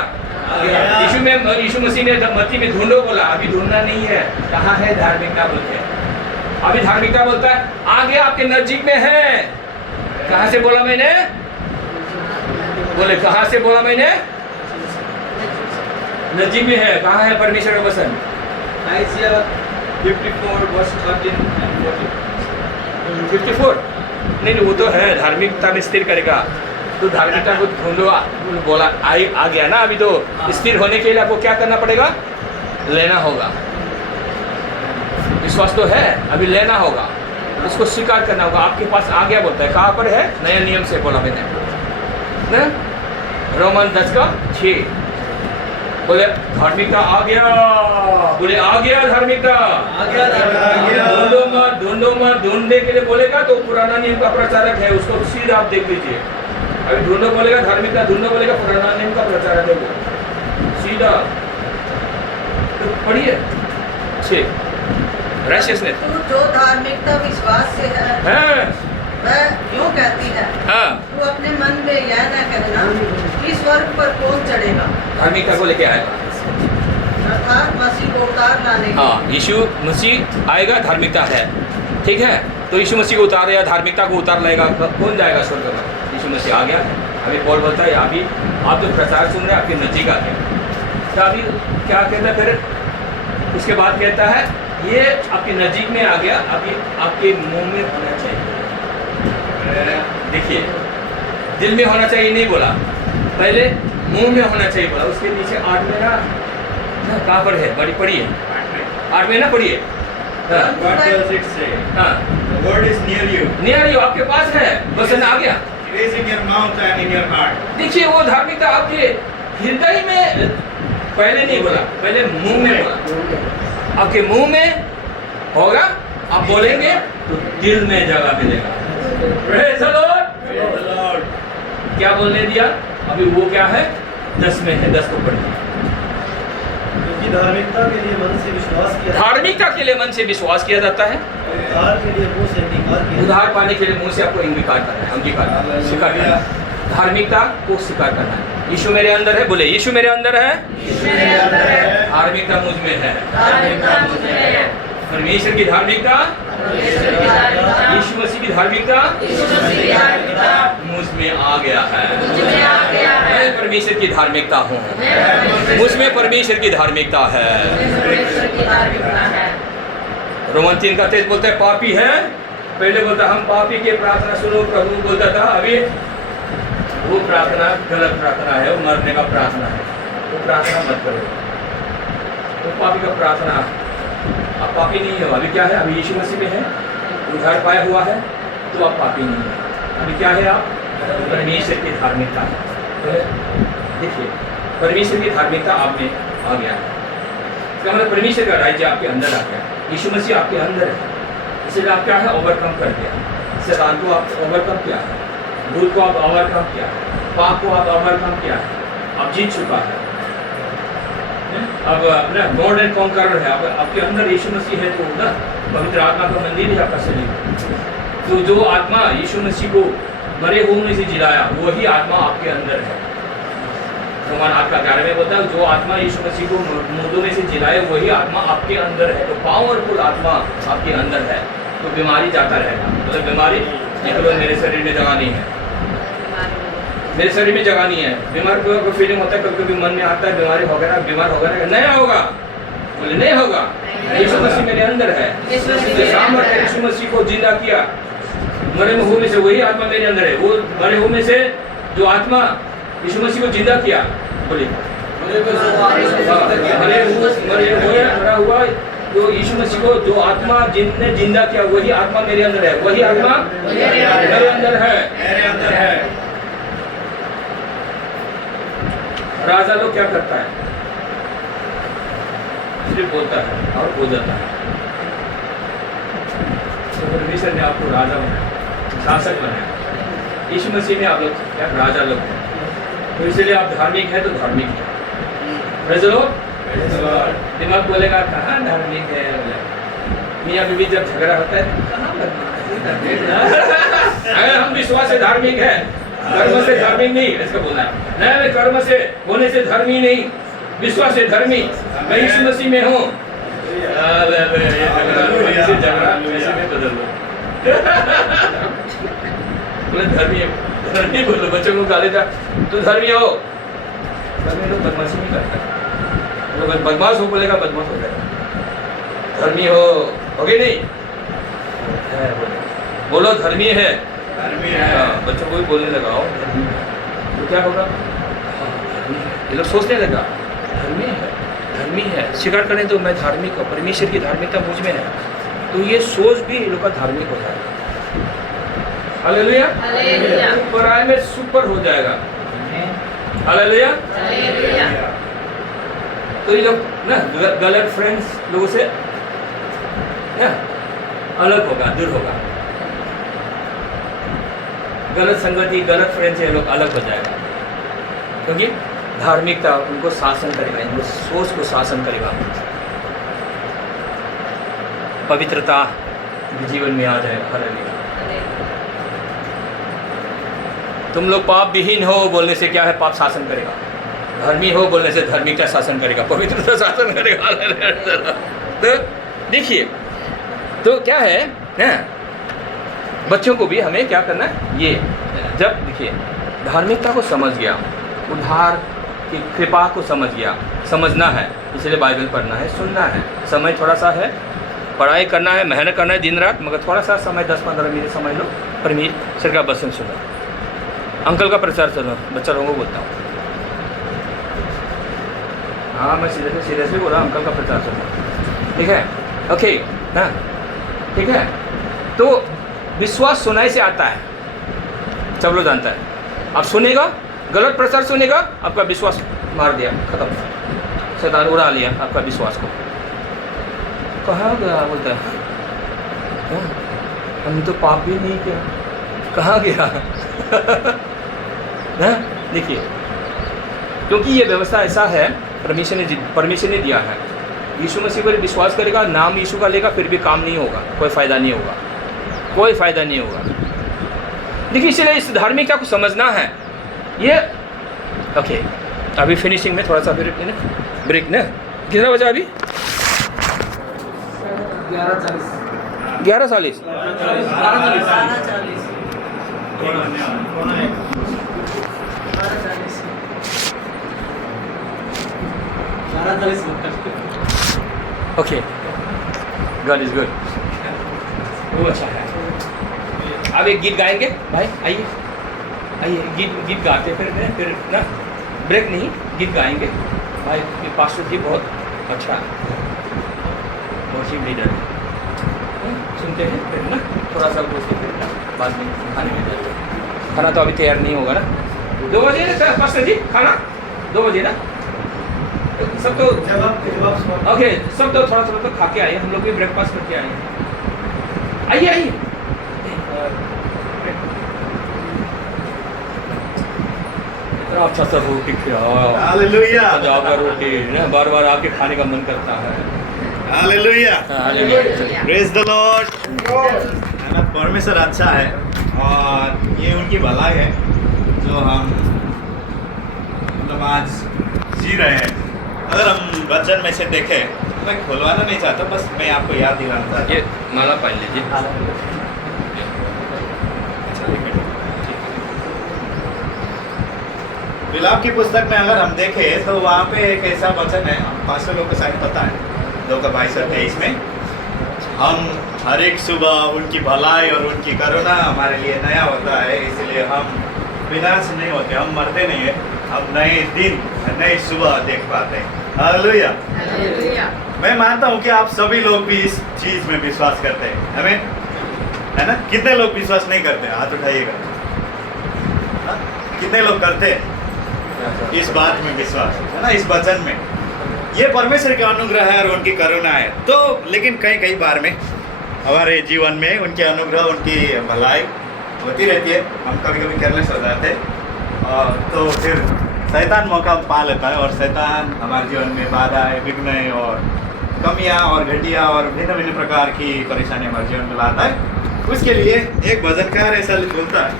यीशु मसीह ने मत्ती में ढूंढो बोला अभी ढूंढना नहीं है कहाँ है धार्मिकता बोलते अभी धार्मिकता बोलता है आ गया आपके नजदीक में है कहाँ से बोला मैंने बोले कहाँ से बोला मैंने नजदीक में है कहाँ है परमेश्वर का वचन Isaiah 54 verse 13 and 14. 54 नहीं वो तो है धार्मिकता में स्थिर करेगा तो धार्मिकता को ढूंढो बोला आ गया ना अभी तो स्थिर होने के लिए आपको क्या करना पड़ेगा लेना होगा विश्वास तो है अभी लेना होगा उसको स्वीकार करना होगा आपके पास आ गया बोलता है कहाँ पर है नया नियम से बोला मैंने ना रोमन 10:6 बोले धार्मिकता आ गया बोले आ गया धार्मिकता ढूंढो मत ढूंढने के लिए बोलेगा तो पुराना नियम का प्रचारक है उसको सीधा आप देख लीजिए अभी ढूंढो बोलेगा धार्मिकता ढूंढो बोलेगा पुराना नियम का प्रचारक है वो सीधा तो पढ़िए 6 राइशियसनेस तू जो धार्मिकता विश्वास से है वह यूं कहती है तू अपने मन में यह न कहना कि स्वर्ग पर कौन चढ़ेगा धार्मिकता को लेके आएगा अर्थात मसीह को उतार लाने हाँ यीशु मसीह आएगा धार्मिकता है ठीक है तो यीशु मसीह को उतारेगा धार्मिकता को उतार लेगा कौन जाएगा स्वर्ग में यीशु मसीह आ गया अभी पौल बोलता है अभी आप जो प्रचार सुन रहे हैं आपके नजदीक आ गए तो अभी क्या कहता है फिर उसके बाद कहता है ये आपके नजदीक में आ गया अभी आपके मुंह में होना चाहिए देखिए दिल में होना चाहिए नहीं बोला पहले मुंह में होना चाहिए बोला उसके नीचे 8 में ना कहाँ पर है बड़ी पड़ी है 8 में ना पढ़िए What does it say? The word is near you. Near you आपके पास है वचन आ गया It is in your mouth and in your heart. देखिए वो धार्मिकता आपके हृदय में पहले नहीं बोला पहले मुंह में बोला आपके मुंह में होगा आप बोलेंगे तो दिल में जगह मिलेगा Praise the Lord. Praise the Lord. क्या बोलने दिया अभी वो क्या है 10 में है 10 को पढ़िए क्योंकि धार्मिकता के लिए मन से विश्वास किया धार्मिकता के लिए मन से विश्वास किया जाता है उद्धार के लिए मुंह से इंकार किया उद्धार पाने के लिए मुंह से आपको इंकार करना है अंगीकार स्वीकार करना है धार्मिकता को स्वीकार करना है यीशु मेरे अंदर है बोले यीशु मेरे अंदर है धार्मिकता मुझ में है परमेश्वर की धार्मिकता यीशु मसीह की धार्मिकता मुझ में आ गया है मैं परमेश्वर की धार्मिकता हूँ मुझ में परमेश्वर की धार्मिकता है रोमन 3:23 बोलता है पापी है, पहले बोलता हम पापी की प्रार्थना सुनो प्रभु बोलता था, अभी वो प्रार्थना गलत प्रार्थना है, वो मरने का प्रार्थना है, वो प्रार्थना मत करो। वो पापी का प्रार्थना, आप पापी नहीं हो। अभी क्या है, अभी यीशु मसीह में है, उद्धार पाया हुआ है, तो आप पापी नहीं है। अभी क्या है, आप परमेश्वर की धार्मिकता। देखिए परमेश्वर की धार्मिकता आप में आ गया है, इसका मतलब परमेश्वर का राज्य आपके अंदर आ गया, यीशु मसीह आपके अंदर है, इसलिए आप क्या है, ओवरकम कर दिया। शैतान को आप ओवरकम किया है, भूत को आप ओवरकम किया है, पाप को आप ओवरकम किया है, आप जीत चुका है। अब अपना मोर देन कॉन्करर है, आपके अंदर यीशु मसीह है, तो ना पवित्र आत्मा का मंदिर है आपका शरीर। तो जो आत्मा यीशु मसीह को मरे होने से जिलाया, वही आत्मा आपके अंदर है। रोमन 8:11 में बोलता है जो आत्मा यीशु मसीह को मुर्दों में से जिलाए, वही आत्मा आपके अंदर है। तो पावरफुल आत्मा आपके अंदर है, तो बीमारी जाता रहेगा। मतलब बीमारी केवल मेरे शरीर में जगह नहीं है, मेरे शरीर में जगह नहीं है। बीमार को फीलिंग होता है, कभी कभी मन में आता है बीमारी होगा ना, बीमार होगा ना, नहीं होगा, बोले नहीं होगा, यीशु मसीह मेरे अंदर है। सामर्थ्य यीशु मसीह को जिंदा किया मरे होने से, वही आत्मा मेरे अंदर है। वो मरे होने से जो आत्मा यीशु मसीह को जिंदा किया, बोले मरा हुआ जो यीशु मसीह को जो आत्मा जिनने जिंदा किया, वही आत्मा मेरे अंदर है, वही आत्मा मेरे अंदर है, मेरे अंदर है। राजा लोग क्या करता है, सिर्फ बोलता है और हो जाता है। तो परमेश्वर ने आपको राजा बनाया, शासक बनाया। यीशु मसीह में आप लोग क्या राजा लोग हैं, तो इसलिए आप धार्मिक है, तो धार्मिक है। Praise the Lord. दिमाग बोलेगा कहाँ धार्मिक है, मियाँ बीवी जब झगड़ा होता है कहाँ अगर हम विश्वास से धार्मिक है, कर्म से धार्मिक नहीं, इसका बोलना है नहीं, मैं कर्म से होने से धर्मी नहीं, विश्वास से धर्मी, मैं यीशु मसीह में हूँ। धर्मी बोलो, बच्चों को गाली था तो धर्मी हो, धर्मी लोग बदमाशी नहीं करता, लोग बदमाश हो बोलेगा बदमाश हो जाएगा। धर्मी हो गई नहीं, बोलो धर्मी है, बच्चों को भी बोलने लगाओ तो क्या होगा, ये लोग सोचने लगा धर्मी है, धर्मी है, स्वीकार करें तो मैं धार्मिक हूँ, परमेश्वर की धार्मिकता मुझ में है, तो ये सोच भी ये लोग का धार्मिक हो जाएगा। हालेलुया, ऊपर आए में सुपर हो जाएगा। हालेलुया। तो ये लोग ना गलत फ्रेंड्स लोगों से ना अलग होगा, दूर होगा, गलत संगति, गलत फ्रेंड से लोग अलग हो जाएगा, क्योंकि धार्मिकता उनको शासन करेगा, इनको सोच को शासन करेगा, पवित्रता जीवन में आ जाएगा। हालेलुया। तुम लोग पाप विहीन हो बोलने से क्या है, पाप शासन करेगा, धर्मी हो बोलने से धार्मिकता शासन करेगा, पवित्रता शासन करेगा। तो देखिए, तो क्या है ना, बच्चों को भी हमें क्या करना है, ये जब देखिए धार्मिकता को समझ गया, उद्धार की कृपा को समझ गया, समझना है, इसलिए बाइबल पढ़ना है, सुनना है, समय थोड़ा सा है, पढ़ाई करना है, मेहनत करना है दिन रात, मगर थोड़ा सा समय 10-15 मिनट समझ लो, परमेश्वर का वचन सुनो, अंकल का प्रचार सुनो, बच्चा लोगों को बोलता हूँ, हाँ मैं सीरियसली बोला, अंकल का प्रचार सुनो, ठीक है, ओके ना, ठीक है। तो विश्वास सुनाई से आता है, सब लोग जानता है। आप सुनेगा, गलत प्रचार सुनेगा, आपका विश्वास मार दिया, खत्म, शैतान उड़ा लिया आपका विश्वास को। कहाँ गया बोलता है, हमने तो पाप भी नहीं किया, कहाँ गया। देखिए, क्योंकि ये व्यवस्था ऐसा है, परमेश्वर ने दिया है। यीशु मसीह पर विश्वास करेगा, नाम यीशु का लेगा, फिर भी काम नहीं होगा, कोई फ़ायदा नहीं होगा, कोई फ़ायदा नहीं होगा। देखिए, इसलिए इस धार्मिकता को समझना है। ये ओके, अभी फिनिशिंग में थोड़ा सा ब्रेक ना, कितना बजा अभी, 11:40। ओके, गॉड इज गुड, वो अच्छा है। अब एक गीत गाएंगे भाई, आइए आइए, गीत गाते फिर ना, ब्रेक नहीं, गीत गाएंगे भाई। पास्टर जी बहुत अच्छा वर्शिप लीडर है, सुनते हैं फिर ना थोड़ा सा बोलते फिर ना बाद में खाने में जाते हैं। खाना तो अभी तैयार नहीं होगा ना, 2 बजे ना पास्टर जी, खाना 2 बजे ना, सब तो ओके, सब तो थोड़ा थोड़ा तो खा के आए, हम लोग भी ब्रेकफास्ट करके आए हैं। आइए आइए, इतना अच्छा सा रोटी खिलाओ, हालेलुया, पंजाब का रोटी ना, बार बार आके खाने का मन करता है। Hallelujah, hallelujah. Praise the Lord. परमेश्वर अच्छा है और ये उनकी भलाई है जो हम मतलब आज जी रहे हैं। अगर हम वचन में से देखें, मैं खुलवाना नहीं चाहता, बस मैं आपको याद दिलाना चाहता हूँ। ये माला पाल लीजिए। विलाप की पुस्तक में अगर हम देखें तो वहाँ पे एक ऐसा वचन है, पास्टर लोग को शायद पता है, 2:22-23 में, हम हर एक सुबह उनकी भलाई और उनकी करुणा हमारे लिए नया होता है, इसलिए हम विनाश नहीं होते, हम मरते नहीं है, हम नए दिन नई सुबह देख पाते हैं। हालेलुया। मैं मानता हूँ कि आप सभी लोग भी इस चीज़ में विश्वास करते हैं, हमें, है ना? कितने लोग विश्वास नहीं करते? हाथ उठाइएगा। हाँ? कितने लोग करते हैं इस बात में विश्वास, है ना, इस वचन में? ये परमेश्वर का अनुग्रह है और उनकी करुणा है। तो लेकिन कई बार में हमारे जीवन में उनके अनुग्रह, उनकी भलाई होती रहती है, हम कभी कभी केयरलेस हो जाते हैं और तो फिर शैतान मौका पा लेता है और शैतान हमारे जीवन में बाधाएं, विघ्न और कमियां और घटिया और भिन्न भिन्न प्रकार की परेशानी हमारे जीवन में लाता है। उसके लिए एक भजनकार ऐसा बोलता है,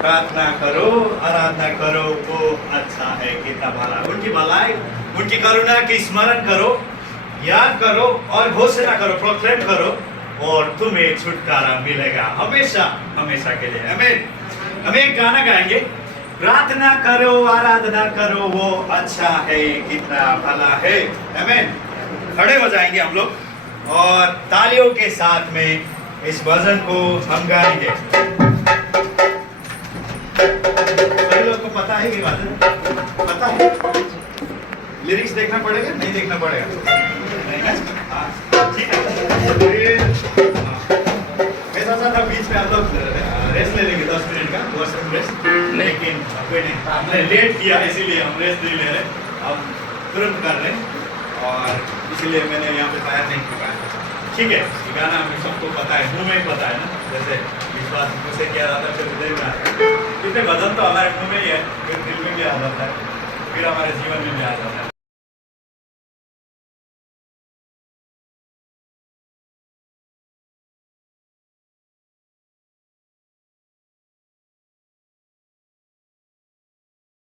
प्रार्थना करो, आराधना करो, वो अच्छा है, कितना भला, उनकी भलाई, उनकी करुणा की स्मरण करो, याद करो और घोषणा करो, प्रोक्लेम करो और तुम्हें छुटकारा मिलेगा हमेशा हमेशा के लिए। हमें एक गाना गाएंगे, प्रार्थना करो, आराधना करो, वो अच्छा है, कितना भला है। हमें खड़े हो जाएंगे हम लोग और तालियों के साथ में इस भजन को हम गाएंगे। सभी लोग को पता है ये बात? पता है? लिरिक्स देखना पड़ेगा, नहीं देखना पड़ेगा? नहीं ना? हाँ, ठीक है। ऐसा सा था, बीच में आप लोग रेस्ट ले लेंगे 10 मिनट का, वॉशरूम रेस्ट, लेकिन कोई नहीं, हमने लेट किया इसीलिए हम रेस्ट नहीं ले रहे, हम तुरंत कर रहे हैं और इसीलिए मैंने यहाँ पे तैयार नहीं किया। ठीक है, ये गाना हमें सबको पता है, मुँह में पता है ना, जैसे विश्वास मुझसे किया जाता है फिर हृदय में आता है। कितने भजन तो हमारे मुँह में ही है, फिर दिल में भी आ जाता है, फिर हमारे जीवन में भी आ जाता है।